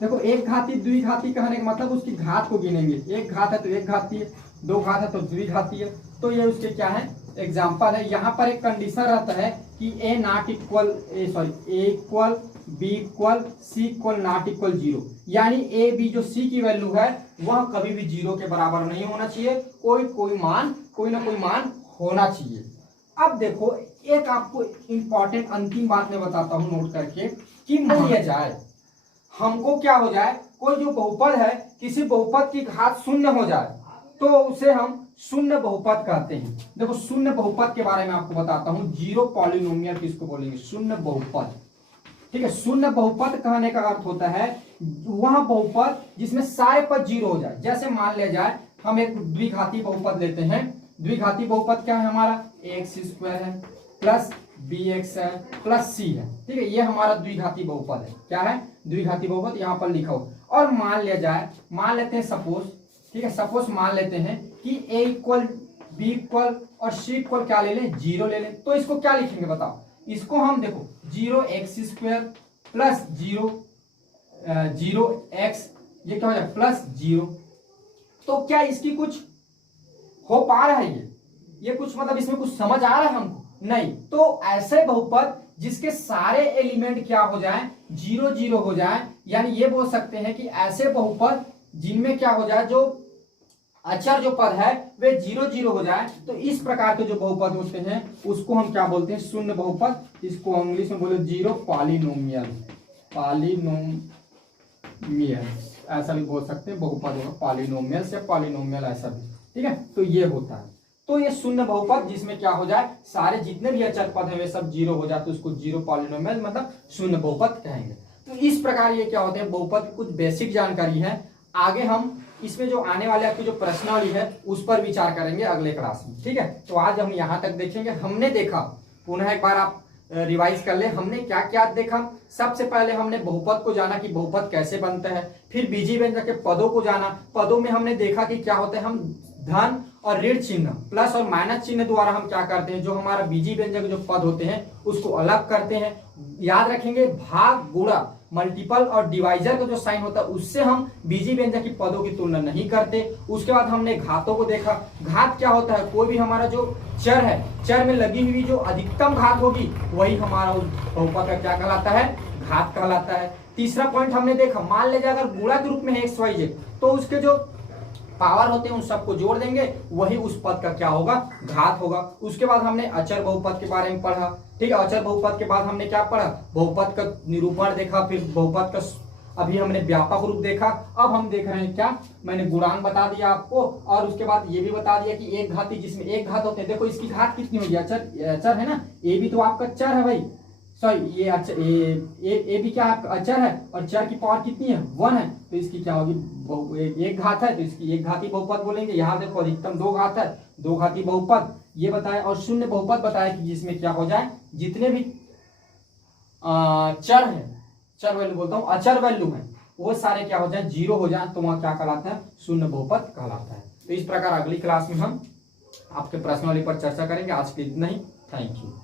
देखो एक घाती द्विघाती कहने का मतलब उसकी घात को गिनेंगे, एक घात है तो एक घाती है, 2 घात है तो द्विघाती है, तो ये उसके क्या है एग्जाम्पल है। यहाँ पर एक कंडीशन रहता है कि a equal b equal c equal not equal 0, यानी a b जो c की वैल्यू है वह कभी भी 0 के बराबर नहीं होना चाहिए, कोई ना कोई मान होना चाहिए। अब देखो एक आपको इंपॉर्टेंट अंतिम बात मैं बताता हूं नोट करके, कि मान लिया जाए हमको क्या हो जाए, कोई जो बहुपद है किसी बहुपद की घात 0 हो जाए तो उसे हम शून्य बहुपद कहते हैं। देखो शून्य बहुपद के बारे में आपको बताता हूं, जीरो पॉलिनोमियल किसको बोलेंगे, शून्य बहुपद, ठीक है। शून्य बहुपद कहने का अर्थ होता है वह बहुपद जिसमें सारे पद 0 हो जाए। जैसे मान लिया जाए हम एक द्विघाती बहुपद लेते हैं, द्विघाती बहुपद क्या है हमारा, x² है प्लस bx है प्लस c है, ठीक है। ये हमारा द्विघाती बहुपद है, क्या है द्विघाती बहुपद, यहाँ पर लिखा हो। और मान लिया जाए, मान लेते हैं सपोज, ठीक है, सपोज मान लेते हैं कि a इक्वल b इक्वल और c इक्वल क्या ले लें, 0 ले लें, तो इसको क्या लिखेंगे बताओ, इसको हम देखो 0x² प्लस 0x ये क्या हो जाए प्लस 0, तो क्या इसकी कुछ हो पा रहा है, ये कुछ मतलब इसमें कुछ समझ आ रहा है हमको, नहीं। तो ऐसे बहुपद जिसके सारे एलिमेंट क्या हो जाए 0 हो जाए, यानी ये बोल सकते हैं कि ऐसे बहुपद जिनमें क्या हो जाए, जो अचर जो पद है वे 0 हो जाए, तो इस प्रकार के जो बहुपद होते हैं उसको हम क्या बोलते हैं, शून्य बहुपद। इसको इंग्लिश में बोले 0 पॉलिनोमियल ऐसा भी बोल सकते हैं, बहुपद होगा पॉलिनोमियल से पॉलिनोमियल ऐसा भी, ठीक है। तो ये होता है, तो ये शून्य बहुपद जिसमें क्या हो जाए सारे जितने भी अचर पद है वे सब 0 हो जाए, तो उसको 0 पॉलिनोमियल मतलब शून्य बहुपद कहेंगे। तो इस प्रकार ये क्या होते हैं बहुपद की कुछ बेसिक जानकारी है। आगे हम इसमें जो आने वाले आपकी जो प्रश्नावली है उस पर विचार करेंगे अगले क्लास में, ठीक है। तो आज हम यहाँ तक देखेंगे, हमने देखा, पुनः एक बार आप रिवाइज कर ले, हमने क्या क्या देखा। सबसे पहले हमने बहुपद को जाना कि बहुपद कैसे बनता है, फिर बीजी व्यंजक के पदों को जाना, पदों में हमने देखा कि क्या होता है, हम धन और ऋण चिन्ह प्लस और माइनस चिन्ह द्वारा हम क्या करते हैं, जो हमारा बीजी व्यंजक जो पद होते हैं उसको अलग करते हैं। याद रखेंगे भाग गुणा मल्टीपल और डिवाइजर का जो साइन होता है उससे हम बीजी व्यंजक की पदों की तुलना नहीं करते। उसके बाद हमने घातों को देखा, घात क्या होता है, कोई भी हमारा जो चर है, चर में लगी हुई जो अधिकतम घात होगी वही हमारा उस बहुपद का क्या कहलाता है, घात कहलाता है। तीसरा पॉइंट हमने देखा, मान लीजिए अगर गुणा के रूप में है XYZ तो उसके जो पावर होते हैं उन सबको जोड़ देंगे, वही उस पद का क्या होगा, घात होगा। उसके बाद हमने अचर बहुपद के बारे में पढ़ा, ठीक है। अचर बहुपद के बाद हमने क्या पढ़ा, बहुपद का निरूपण देखा, फिर बहुपद का अभी हमने व्यापक रूप देखा। अब हम देख रहे हैं क्या, मैंने गुणांक बता दिया आपको, और उसके बाद ये भी बता दिया कि एक घाती जिसमें एक घात होते हैं, देखो इसकी घात कितनी होगी, अचर है ना, ए भी तो आपका चर है भाई, सॉरी ये अचर ए भी क्या आपका अचर है, और चर की पावर कितनी है 1 है, तो इसकी क्या होगी, एक घात है तो इसकी एक घाती बहुपद बोलेंगे। यहाँ देखो अधिकतम 2 घात है, 2 घाती बहुपद ये बताया, और शून्य बहुपद बताया कि जिसमें क्या हो जाए जितने भी चर है, चर वैल्यू बोलता हूँ, अचर वैल्यू है, वो सारे क्या हो जाए, जीरो हो जाए, तो वहाँ क्या कहलाता है, शून्य बहुपद कहलाता है। तो इस प्रकार अगली क्लास में हम आपके प्रश्नावली पर चर्चा करेंगे। आज के लिए इतना ही। Thank you.